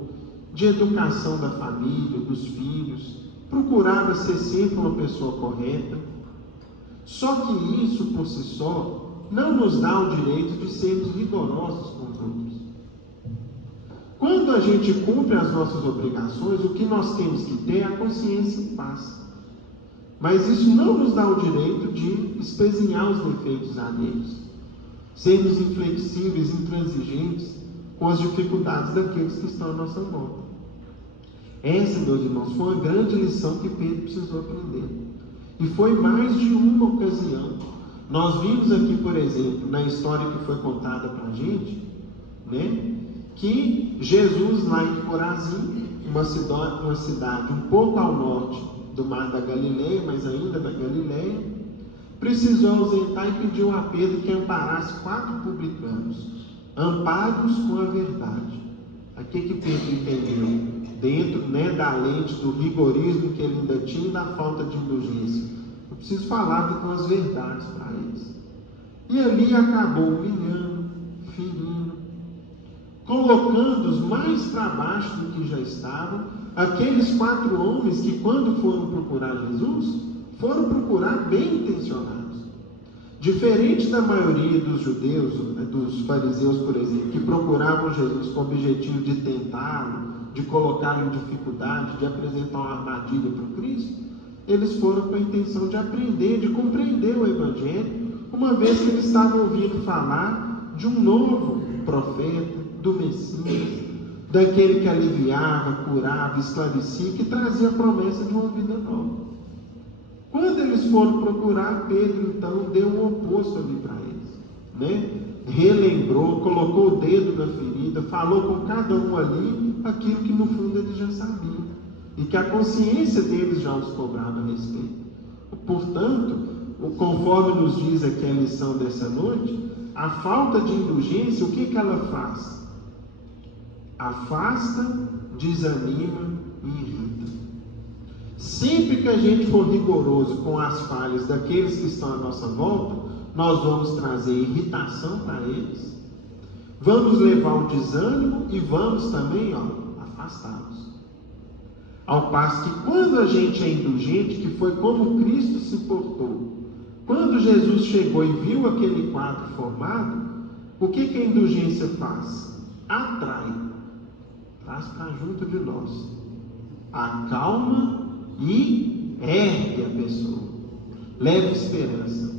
de educação da família, dos filhos, procurava ser sempre uma pessoa correta. Só que isso por si só não nos dá o direito de sermos rigorosos com os outros. Quando a gente cumpre as nossas obrigações, o que nós temos que ter é a consciência em paz. Mas isso não nos dá o direito de espezinhar os defeitos alheios, sermos inflexíveis, intransigentes com as dificuldades daqueles que estão à nossa volta. Essa, meus irmãos, foi uma grande lição que Pedro precisou aprender. E foi mais de uma ocasião. Nós vimos aqui, por exemplo, na história que foi contada para a gente, né, que Jesus, lá em Corazim, uma cidade um pouco ao norte do mar da Galileia, mas ainda da Galileia, precisou ausentar e pediu a Pedro que amparasse 4 publicanos, amparados com a verdade. O que Pedro entendeu? Dentro, né, da lente do rigorismo que ele ainda tinha e da falta de indulgência. Eu preciso falar com as verdades para eles. E ali acabou humilhando, ferindo, colocando-os mais para baixo do que já estavam, aqueles 4 homens que, quando foram procurar Jesus, foram procurar bem intencionados. Diferente da maioria dos judeus, dos fariseus, por exemplo, que procuravam Jesus com o objetivo de tentá-lo, de colocá-lo em dificuldade, de apresentar uma armadilha para o Cristo, eles foram com a intenção de aprender, de compreender o Evangelho, uma vez que eles estavam ouvindo falar de um novo profeta, do Messias, daquele que aliviava, curava, esclarecia, que trazia a promessa de uma vida nova. Quando eles foram procurar, Pedro então deu o oposto ali para eles, né? Relembrou, colocou o dedo na ferida, falou com cada um ali aquilo que no fundo eles já sabiam e que a consciência deles já os cobrava a respeito. Portanto, conforme nos diz aqui a lição dessa noite, a falta de indulgência, o que ela faz? Afasta, desanima e irrita. Sempre que a gente for rigoroso com as falhas daqueles que estão à nossa volta, nós vamos trazer irritação para eles, vamos levar o desânimo e vamos também afastá-los. Ao passo que quando a gente é indulgente, que foi como Cristo se portou, quando Jesus chegou e viu aquele quadro formado, o que a indulgência faz? Atrai. traz para junto de nós, acalma e ergue a pessoa, leva esperança,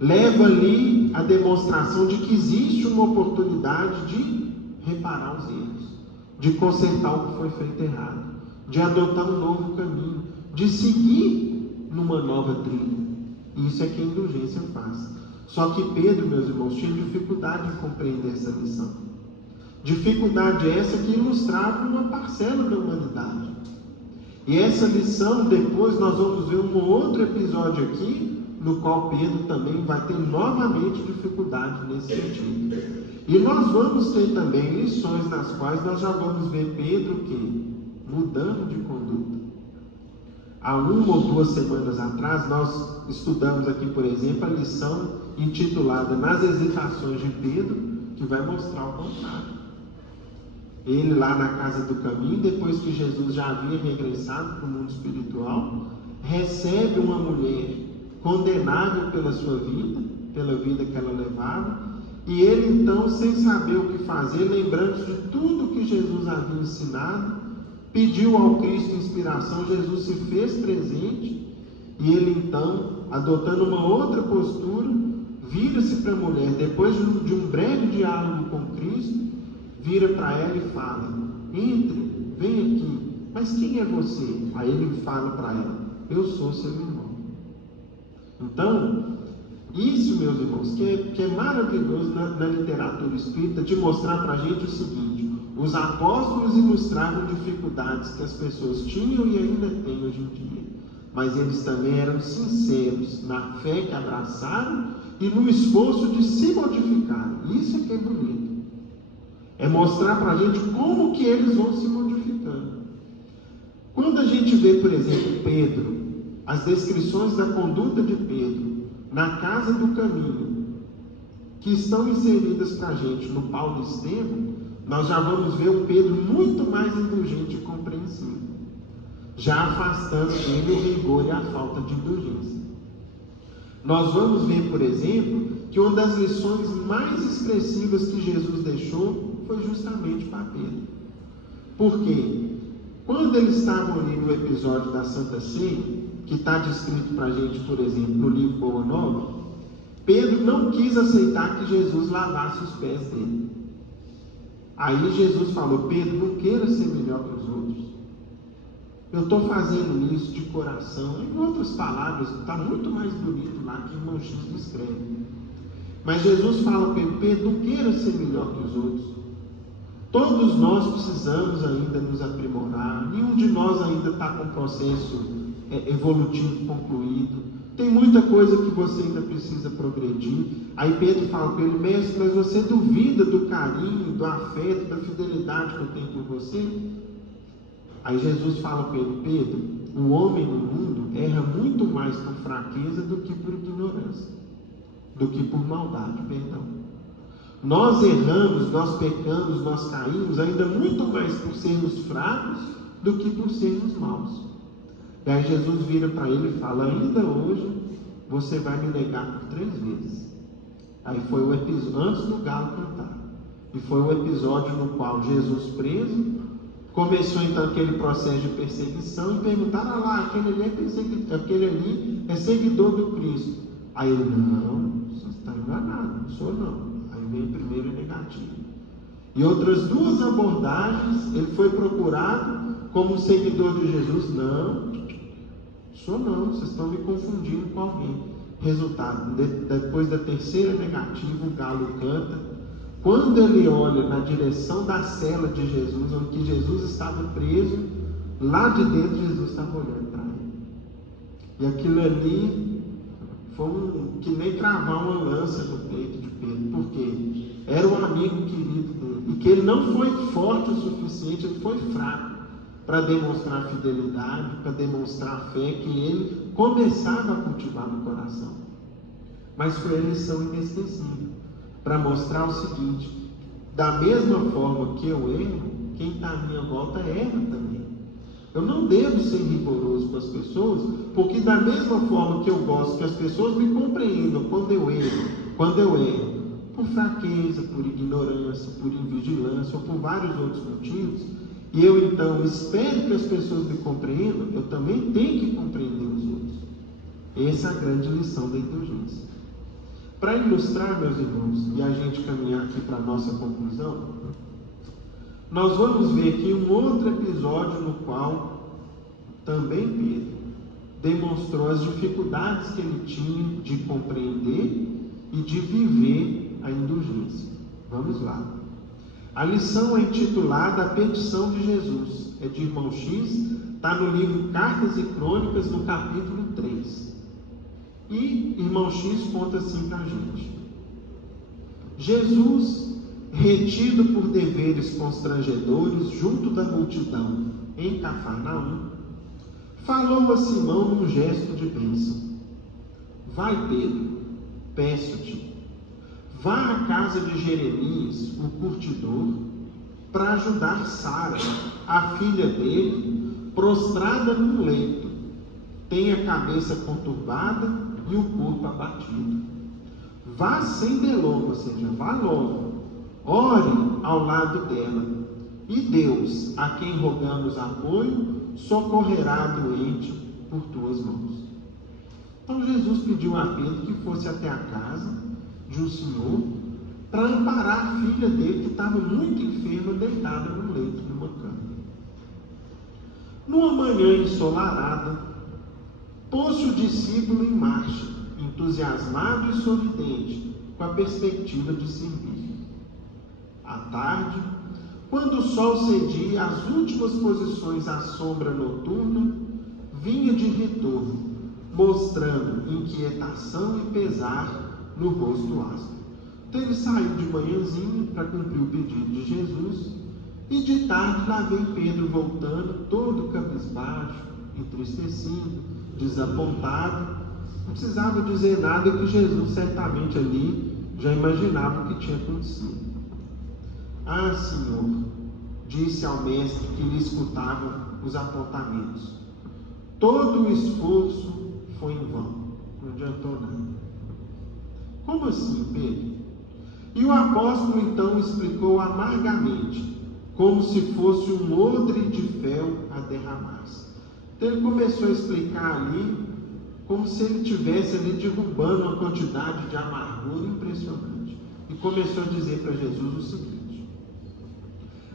leva ali a demonstração de que existe uma oportunidade de reparar os erros, de consertar o que foi feito errado, de adotar um novo caminho, de seguir numa nova trilha. Isso é que a indulgência faz. Só que Pedro, meus irmãos, tinha dificuldade em compreender essa lição. Dificuldade essa que ilustrava uma parcela da humanidade. E essa lição, depois nós vamos ver um outro episódio aqui, no qual Pedro também vai ter novamente dificuldade nesse sentido. E nós vamos ter também lições nas quais nós já vamos ver Pedro que mudando de conduta. Há 1 ou 2 semanas atrás, nós estudamos aqui, por exemplo, a lição intitulada Nas Hesitações de Pedro, que vai mostrar o contrário. Ele lá na casa do caminho, depois que Jesus já havia regressado para o mundo espiritual, recebe uma mulher condenável pela sua vida, pela vida que ela levava, e ele então, sem saber o que fazer, lembrando de tudo que Jesus havia ensinado, pediu ao Cristo inspiração. Jesus se fez presente, e ele então, adotando uma outra postura, vira-se para a mulher, depois de um breve diálogo com Cristo, vira para ela e fala: entre, vem aqui, mas quem é você? Aí ele fala para ela: eu sou seu irmão. Então, isso, meus irmãos, que é maravilhoso na literatura espírita, de mostrar para a gente o seguinte: os apóstolos ilustravam dificuldades que as pessoas tinham e ainda têm hoje em dia, mas eles também eram sinceros na fé que abraçaram e no esforço de se modificar. Isso é que é bonito. É mostrar para a gente como que eles vão se modificando. Quando a gente vê, por exemplo, Pedro, as descrições da conduta de Pedro na casa do caminho, que estão inseridas para a gente no Paulo e Estevão, nós já vamos ver o Pedro muito mais indulgente e compreensivo, já afastando dele o rigor e a falta de indulgência. Nós vamos ver, por exemplo, que uma das lições mais expressivas que Jesus deixou foi justamente para Pedro. Por quê? Quando eles estavam ali no episódio da Santa Ceia, que está descrito para a gente, por exemplo, no livro Boa Nova, Pedro não quis aceitar que Jesus lavasse os pés dele. Aí Jesus falou: Pedro, não queira ser melhor que os outros. Eu estou fazendo isso de coração. Em outras palavras, está muito mais bonito lá que o irmão X escreve. Mas Jesus fala para Pedro: não queira ser melhor que os outros. Todos nós precisamos ainda nos aprimorar. Nenhum de nós ainda está com o processo evolutivo concluído. Tem muita coisa que você ainda precisa progredir. Aí Pedro fala para ele: mestre, mas você duvida do carinho, do afeto, da fidelidade que eu tenho por você? Aí Jesus fala para ele: Pedro, o homem no mundo erra muito mais por fraqueza do que por ignorância, do que por maldade, perdão. Nós erramos, nós pecamos, nós caímos ainda muito mais por sermos fracos do que por sermos maus. E aí Jesus vira para ele e fala: ainda hoje você vai me negar por 3 vezes. Aí foi o episódio antes do galo cantar, e foi o episódio no qual Jesus preso começou então aquele processo de perseguição, e perguntaram: ah lá, aquele ali é seguidor do Cristo. Aí ele: não, você está enganado, não sou não. Aí vem primeiro e negativo. E outras 2 abordagens, ele foi procurado como seguidor de Jesus: não, sou não, vocês estão me confundindo com alguém. Resultado, depois da 3ª negativa, o galo canta. Quando ele olha na direção da cela de Jesus, onde Jesus estava preso, lá de dentro Jesus estava olhando para ele. E aquilo ali foi que nem cravar uma lança no peito de Pedro, porque era um amigo querido dele, e que ele não foi forte o suficiente, ele foi fraco para demonstrar fidelidade, para demonstrar a fé que ele começava a cultivar no coração. Mas foi a lição inesquecível, para mostrar o seguinte: da mesma forma que eu erro, quem está à minha volta erra também. Eu não devo ser rigoroso com as pessoas, porque da mesma forma que eu gosto que as pessoas me compreendam quando eu erro, por fraqueza, por ignorância, por invigilância ou por vários outros motivos, e eu então espero que as pessoas me compreendam, eu também tenho que compreender os outros. Essa é a grande lição da indulgência. Para ilustrar, meus irmãos, e a gente caminhar aqui para a nossa conclusão, nós vamos ver aqui um outro episódio no qual também Pedro demonstrou as dificuldades que ele tinha de compreender e de viver a indulgência. Vamos lá. A lição é intitulada A Petição de Jesus. É de irmão X, está no livro Cartas e Crônicas, no capítulo 3. E irmão X conta assim para a gente. Jesus, retido por deveres constrangedores junto da multidão em Cafarnaum, falou a Simão num gesto de bênção. Vai, Pedro, peço-te, vá à casa de Jeremias, o curtidor, para ajudar Sara, a filha dele, prostrada num leito. Tem a cabeça conturbada e o corpo abatido. Vá sem delonga, ou seja, vá logo. Ore ao lado dela. E Deus, a quem rogamos apoio, socorrerá a doente por tuas mãos. Então Jesus pediu a Pedro que fosse até a casa de um senhor para amparar a filha dele, que estava muito enferma, deitada no leito, numa cama. Numa manhã ensolarada, pôs-se o discípulo em marcha, entusiasmado e sorridente, com a perspectiva de servir. À tarde, quando o sol cedia às últimas posições à sombra noturna, vinha de retorno, mostrando inquietação e pesar no rosto áspero. Então ele saiu de manhãzinha para cumprir o pedido de Jesus, e de tarde lá vem Pedro voltando, todo cabisbaixo, entristecido, desapontado. Não precisava dizer nada, que Jesus certamente ali já imaginava o que tinha acontecido. Ah, Senhor, disse ao mestre que lhe escutava os apontamentos, todo o esforço foi em vão, não adiantou nada. Como assim, Pedro? E o apóstolo então explicou amargamente, como se fosse um odre de fel a derramar-se. Então ele começou a explicar ali, como se ele estivesse ali derrubando uma quantidade de amargura impressionante. E começou a dizer para Jesus o seguinte: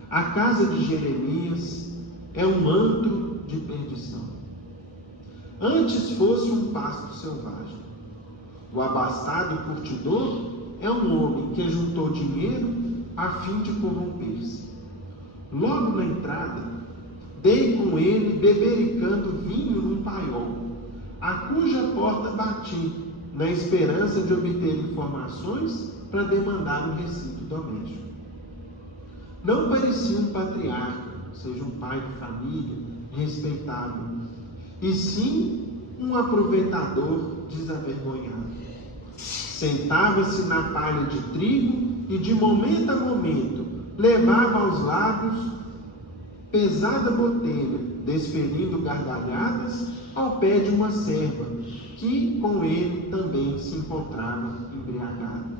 a casa de Jeremias é um antro de perdição. Antes fosse um pasto selvagem. O abastado curtidor é um homem que juntou dinheiro a fim de corromper-se. Logo na entrada, dei com ele bebericando vinho num paiol, a cuja porta bati, na esperança de obter informações para demandar um recibo doméstico. Não parecia um patriarca, ou seja, um pai de família respeitável, e sim um aproveitador desavergonhado. Sentava-se na palha de trigo e de momento a momento levava aos lábios pesada botelha, desferindo gargalhadas ao pé de uma serva, que com ele também se encontrava embriagada.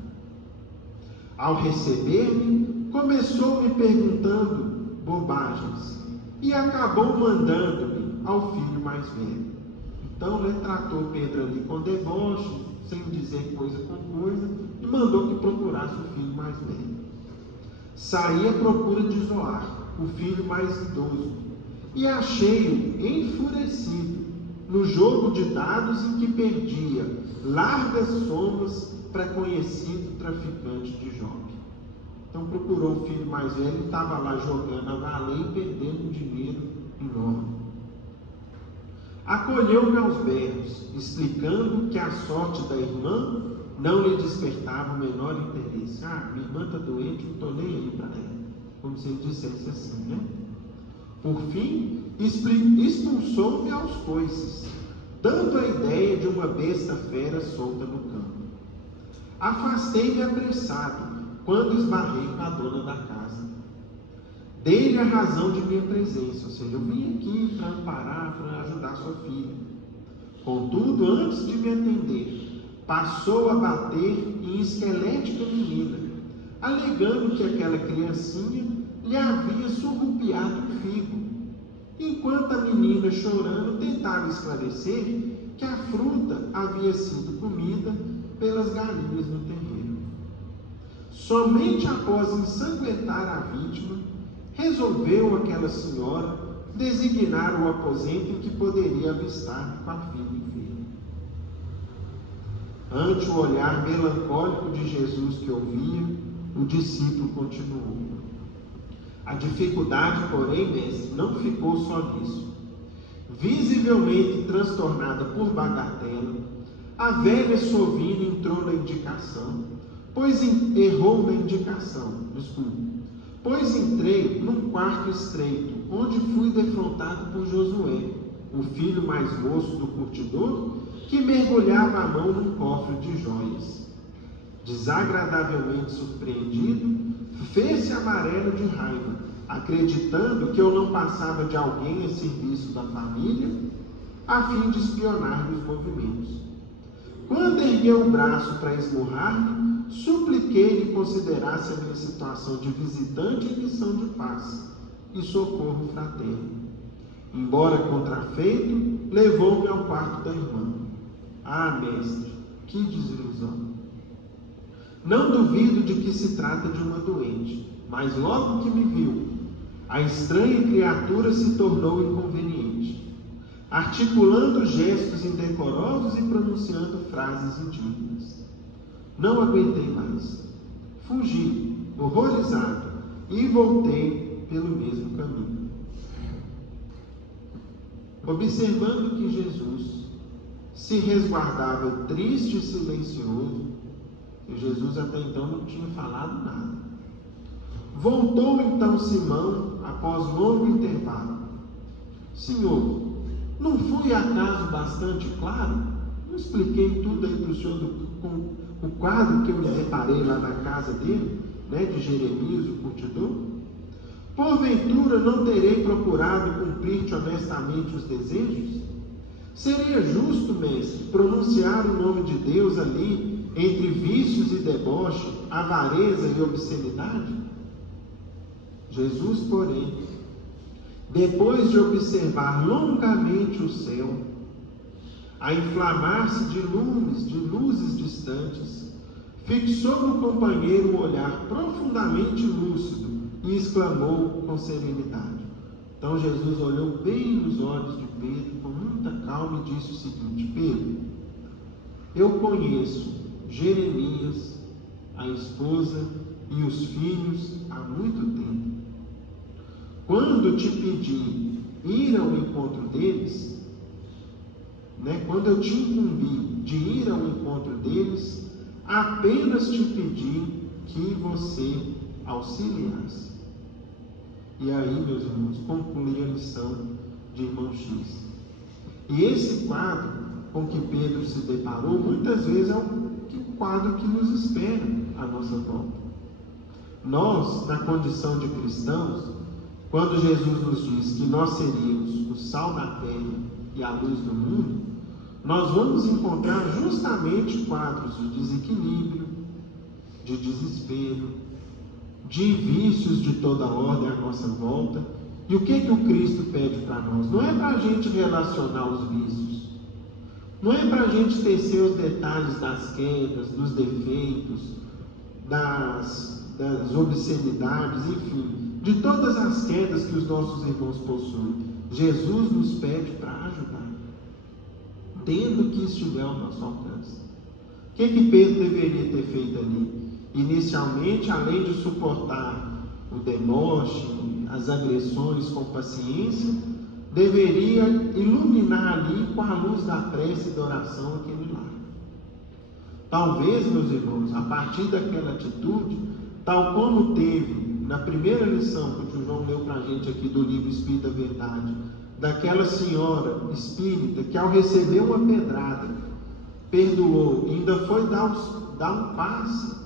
Ao receber-me, começou me perguntando bobagens e acabou mandando-me ao filho mais velho. Então ele tratou Pedro ali com deboche, sem dizer coisa com coisa, e mandou que procurasse o filho mais velho. Saí à procura de Zoar, o filho mais idoso, e achei-o enfurecido no jogo de dados em que perdia largas somas para conhecido traficante de Jope. Então procurou o filho mais velho, e estava lá jogando a valer e perdendo um dinheiro enorme. Acolheu-me aos berros, explicando que a sorte da irmã não lhe despertava o menor interesse. Ah, minha irmã está doente, não estou nem aí para ela. Como se ele dissesse assim, né? Por fim, expulsou-me aos coices, dando a ideia de uma besta fera solta no campo. Afastei-me apressado, quando esbarrei com a dona da casa. Dei-lhe a razão de minha presença, ou seja, eu vim aqui para amparar, para ajudar sua filha. Contudo, antes de me atender, passou a bater em esquelética menina, alegando que aquela criancinha lhe havia surrupiado o figo, enquanto a menina, chorando, tentava esclarecer que a fruta havia sido comida pelas galinhas no terreiro. Somente após ensanguentar a vítima, resolveu aquela senhora designar o aposento em que poderia avistar com a filha enferma. Ante o olhar melancólico de Jesus que ouvia, o discípulo continuou: a dificuldade, porém, mestre, não ficou só nisso. Visivelmente transtornada por bagatela, a velha sovina entrou na indicação, pois entrei num quarto estreito, onde fui defrontado por Josué, o filho mais moço do curtidor, que mergulhava a mão num cofre de joias. Desagradavelmente surpreendido, fez-se amarelo de raiva, acreditando que eu não passava de alguém a serviço da família, a fim de espionar meus movimentos. Quando ergueu o braço para esmurrar-me, supliquei que considerasse a minha situação de visitante em missão de paz e socorro fraterno. Embora contrafeito, levou-me ao quarto da irmã. Ah, mestre, que desilusão! Não duvido de que se trata de uma doente, mas logo que me viu, a estranha criatura se tornou inconveniente, articulando gestos indecorosos e pronunciando frases indignas. Não aguentei mais. Fugi, horrorizado, e voltei pelo mesmo caminho. Observando que Jesus se resguardava triste e silencioso, e Jesus até então não tinha falado nada. Voltou então Simão após longo intervalo. Senhor, não fui acaso bastante claro? Não expliquei tudo aí para o senhor com o quadro que eu me reparei lá na casa dele, de Jeremias, o curtidor? Porventura não terei procurado cumprir-te honestamente os desejos? Seria justo, mestre, pronunciar o nome de Deus ali entre vícios e deboche, avareza e obscenidade? Jesus, porém, depois de observar longamente o céu, a inflamar-se de luzes distantes, fixou no companheiro um olhar profundamente lúcido e exclamou com serenidade. Então Jesus olhou bem nos olhos de Pedro com muita calma e disse o seguinte: Pedro, eu conheço Jeremias, a esposa e os filhos há muito tempo. Quando te pedi ir ao encontro deles, quando eu te incumbi de ir ao encontro deles, apenas te pedi que você auxiliasse. E aí, meus irmãos, conclui a lição de irmão X. E esse quadro com que Pedro se deparou, muitas vezes é o quadro que nos espera à nossa volta. Nós, na condição de cristãos, quando Jesus nos diz que nós seríamos o sal da terra e a luz do mundo, nós vamos encontrar justamente quadros de desequilíbrio, de desespero, de vícios de toda ordem à nossa volta. E o que o Cristo pede para nós? Não é para a gente relacionar os vícios, não é para a gente tecer os detalhes das quedas, dos defeitos, das obscenidades, enfim, de todas as quedas que os nossos irmãos possuem. Jesus nos pede para ajudar, dentro do que estiver ao nosso alcance. O que Pedro deveria ter feito ali? Inicialmente, além de suportar o deboche, as agressões com paciência, deveria iluminar ali com a luz da prece e da oração aquele lar. Talvez, meus irmãos, a partir daquela atitude, tal como teve na primeira lição que o tio João leu para a gente aqui do livro Espírita Verdade, daquela senhora espírita que, ao receber uma pedrada, perdoou e ainda foi dar um passe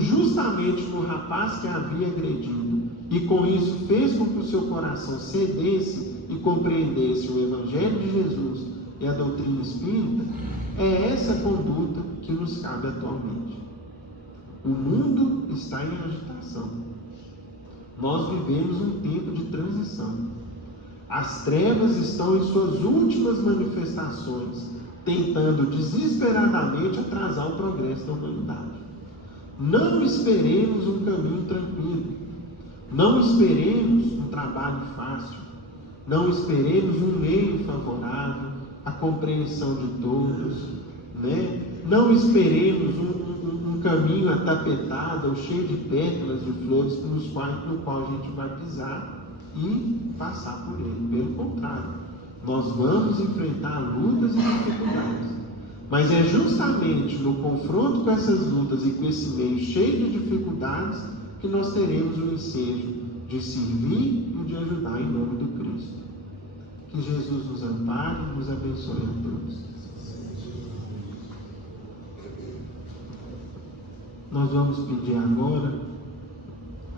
justamente no rapaz que havia agredido, e com isso fez com que o seu coração cedesse e compreendesse o Evangelho de Jesus e a doutrina espírita. É essa conduta que nos cabe atualmente. O mundo está em agitação. Nós vivemos um tempo de transição. As trevas estão em suas últimas manifestações, tentando desesperadamente atrasar o progresso da humanidade. Não esperemos um caminho tranquilo. Não esperemos um trabalho fácil. Não esperemos um meio favorável, a compreensão de todos, né? Não esperemos um caminho atapetado ou cheio de pétalas de flores no qual a gente vai pisar e passar por ele. Pelo contrário, nós vamos enfrentar lutas e dificuldades. Mas é justamente no confronto com essas lutas e com esse meio cheio de dificuldades que nós teremos o ensejo de servir e de ajudar em nome do Cristo. Que Jesus nos ampare e nos abençoe a todos. Nós vamos pedir agora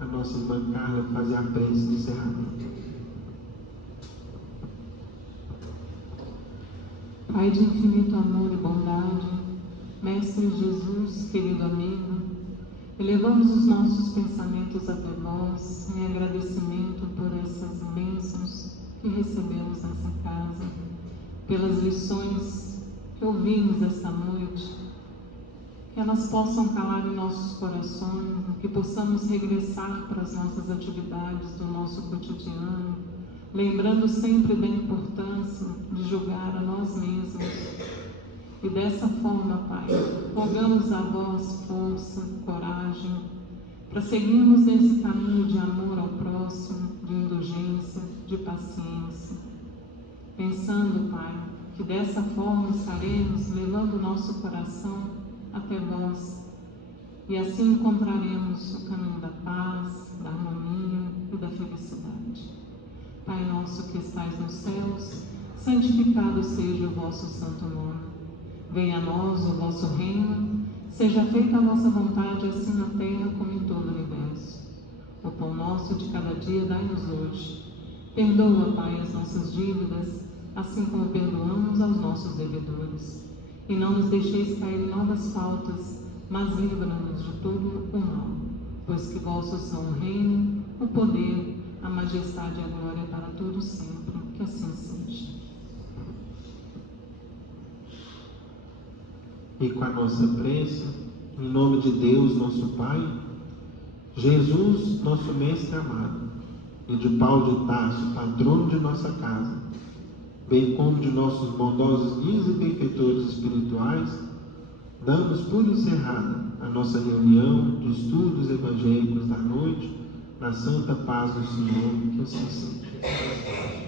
a nossa irmã Carla fazer a prece de encerramento. Pai de infinito amor e bondade, Mestre Jesus, querido amigo, elevamos os nossos pensamentos até vós em agradecimento por essas bênçãos que recebemos nessa casa, pelas lições que ouvimos esta noite, que elas possam calar em nossos corações, que possamos regressar para as nossas atividades do nosso cotidiano, lembrando sempre da importância de julgar a nós mesmos. E dessa forma, Pai, rogamos a vós força, coragem, para seguirmos nesse caminho de amor ao próximo, de indulgência, de paciência. Pensando, Pai, que dessa forma estaremos levando o nosso coração até vós, e assim encontraremos o caminho da paz, da harmonia e da felicidade. Pai nosso que estais nos céus, santificado seja o vosso santo nome. Venha a nós o vosso reino, seja feita a vossa vontade, assim na terra como em todo o universo. O pão nosso de cada dia dai-nos hoje. Perdoa, Pai, as nossas dívidas, assim como perdoamos aos nossos devedores. E não nos deixeis cair em novas faltas, mas livra-nos de todo o mal. Pois que vosso são o reino, o poder, a majestade e a glória para todos sempre. Que assim seja. E com a nossa prece, em nome de Deus, nosso Pai, Jesus, nosso Mestre amado, e de Paulo de Tarso, patrono de nossa casa, bem como de nossos bondosos guias e benfeitores espirituais, damos por encerrada a nossa reunião de estudos evangélicos da noite, na santa paz do Senhor, que assim seja.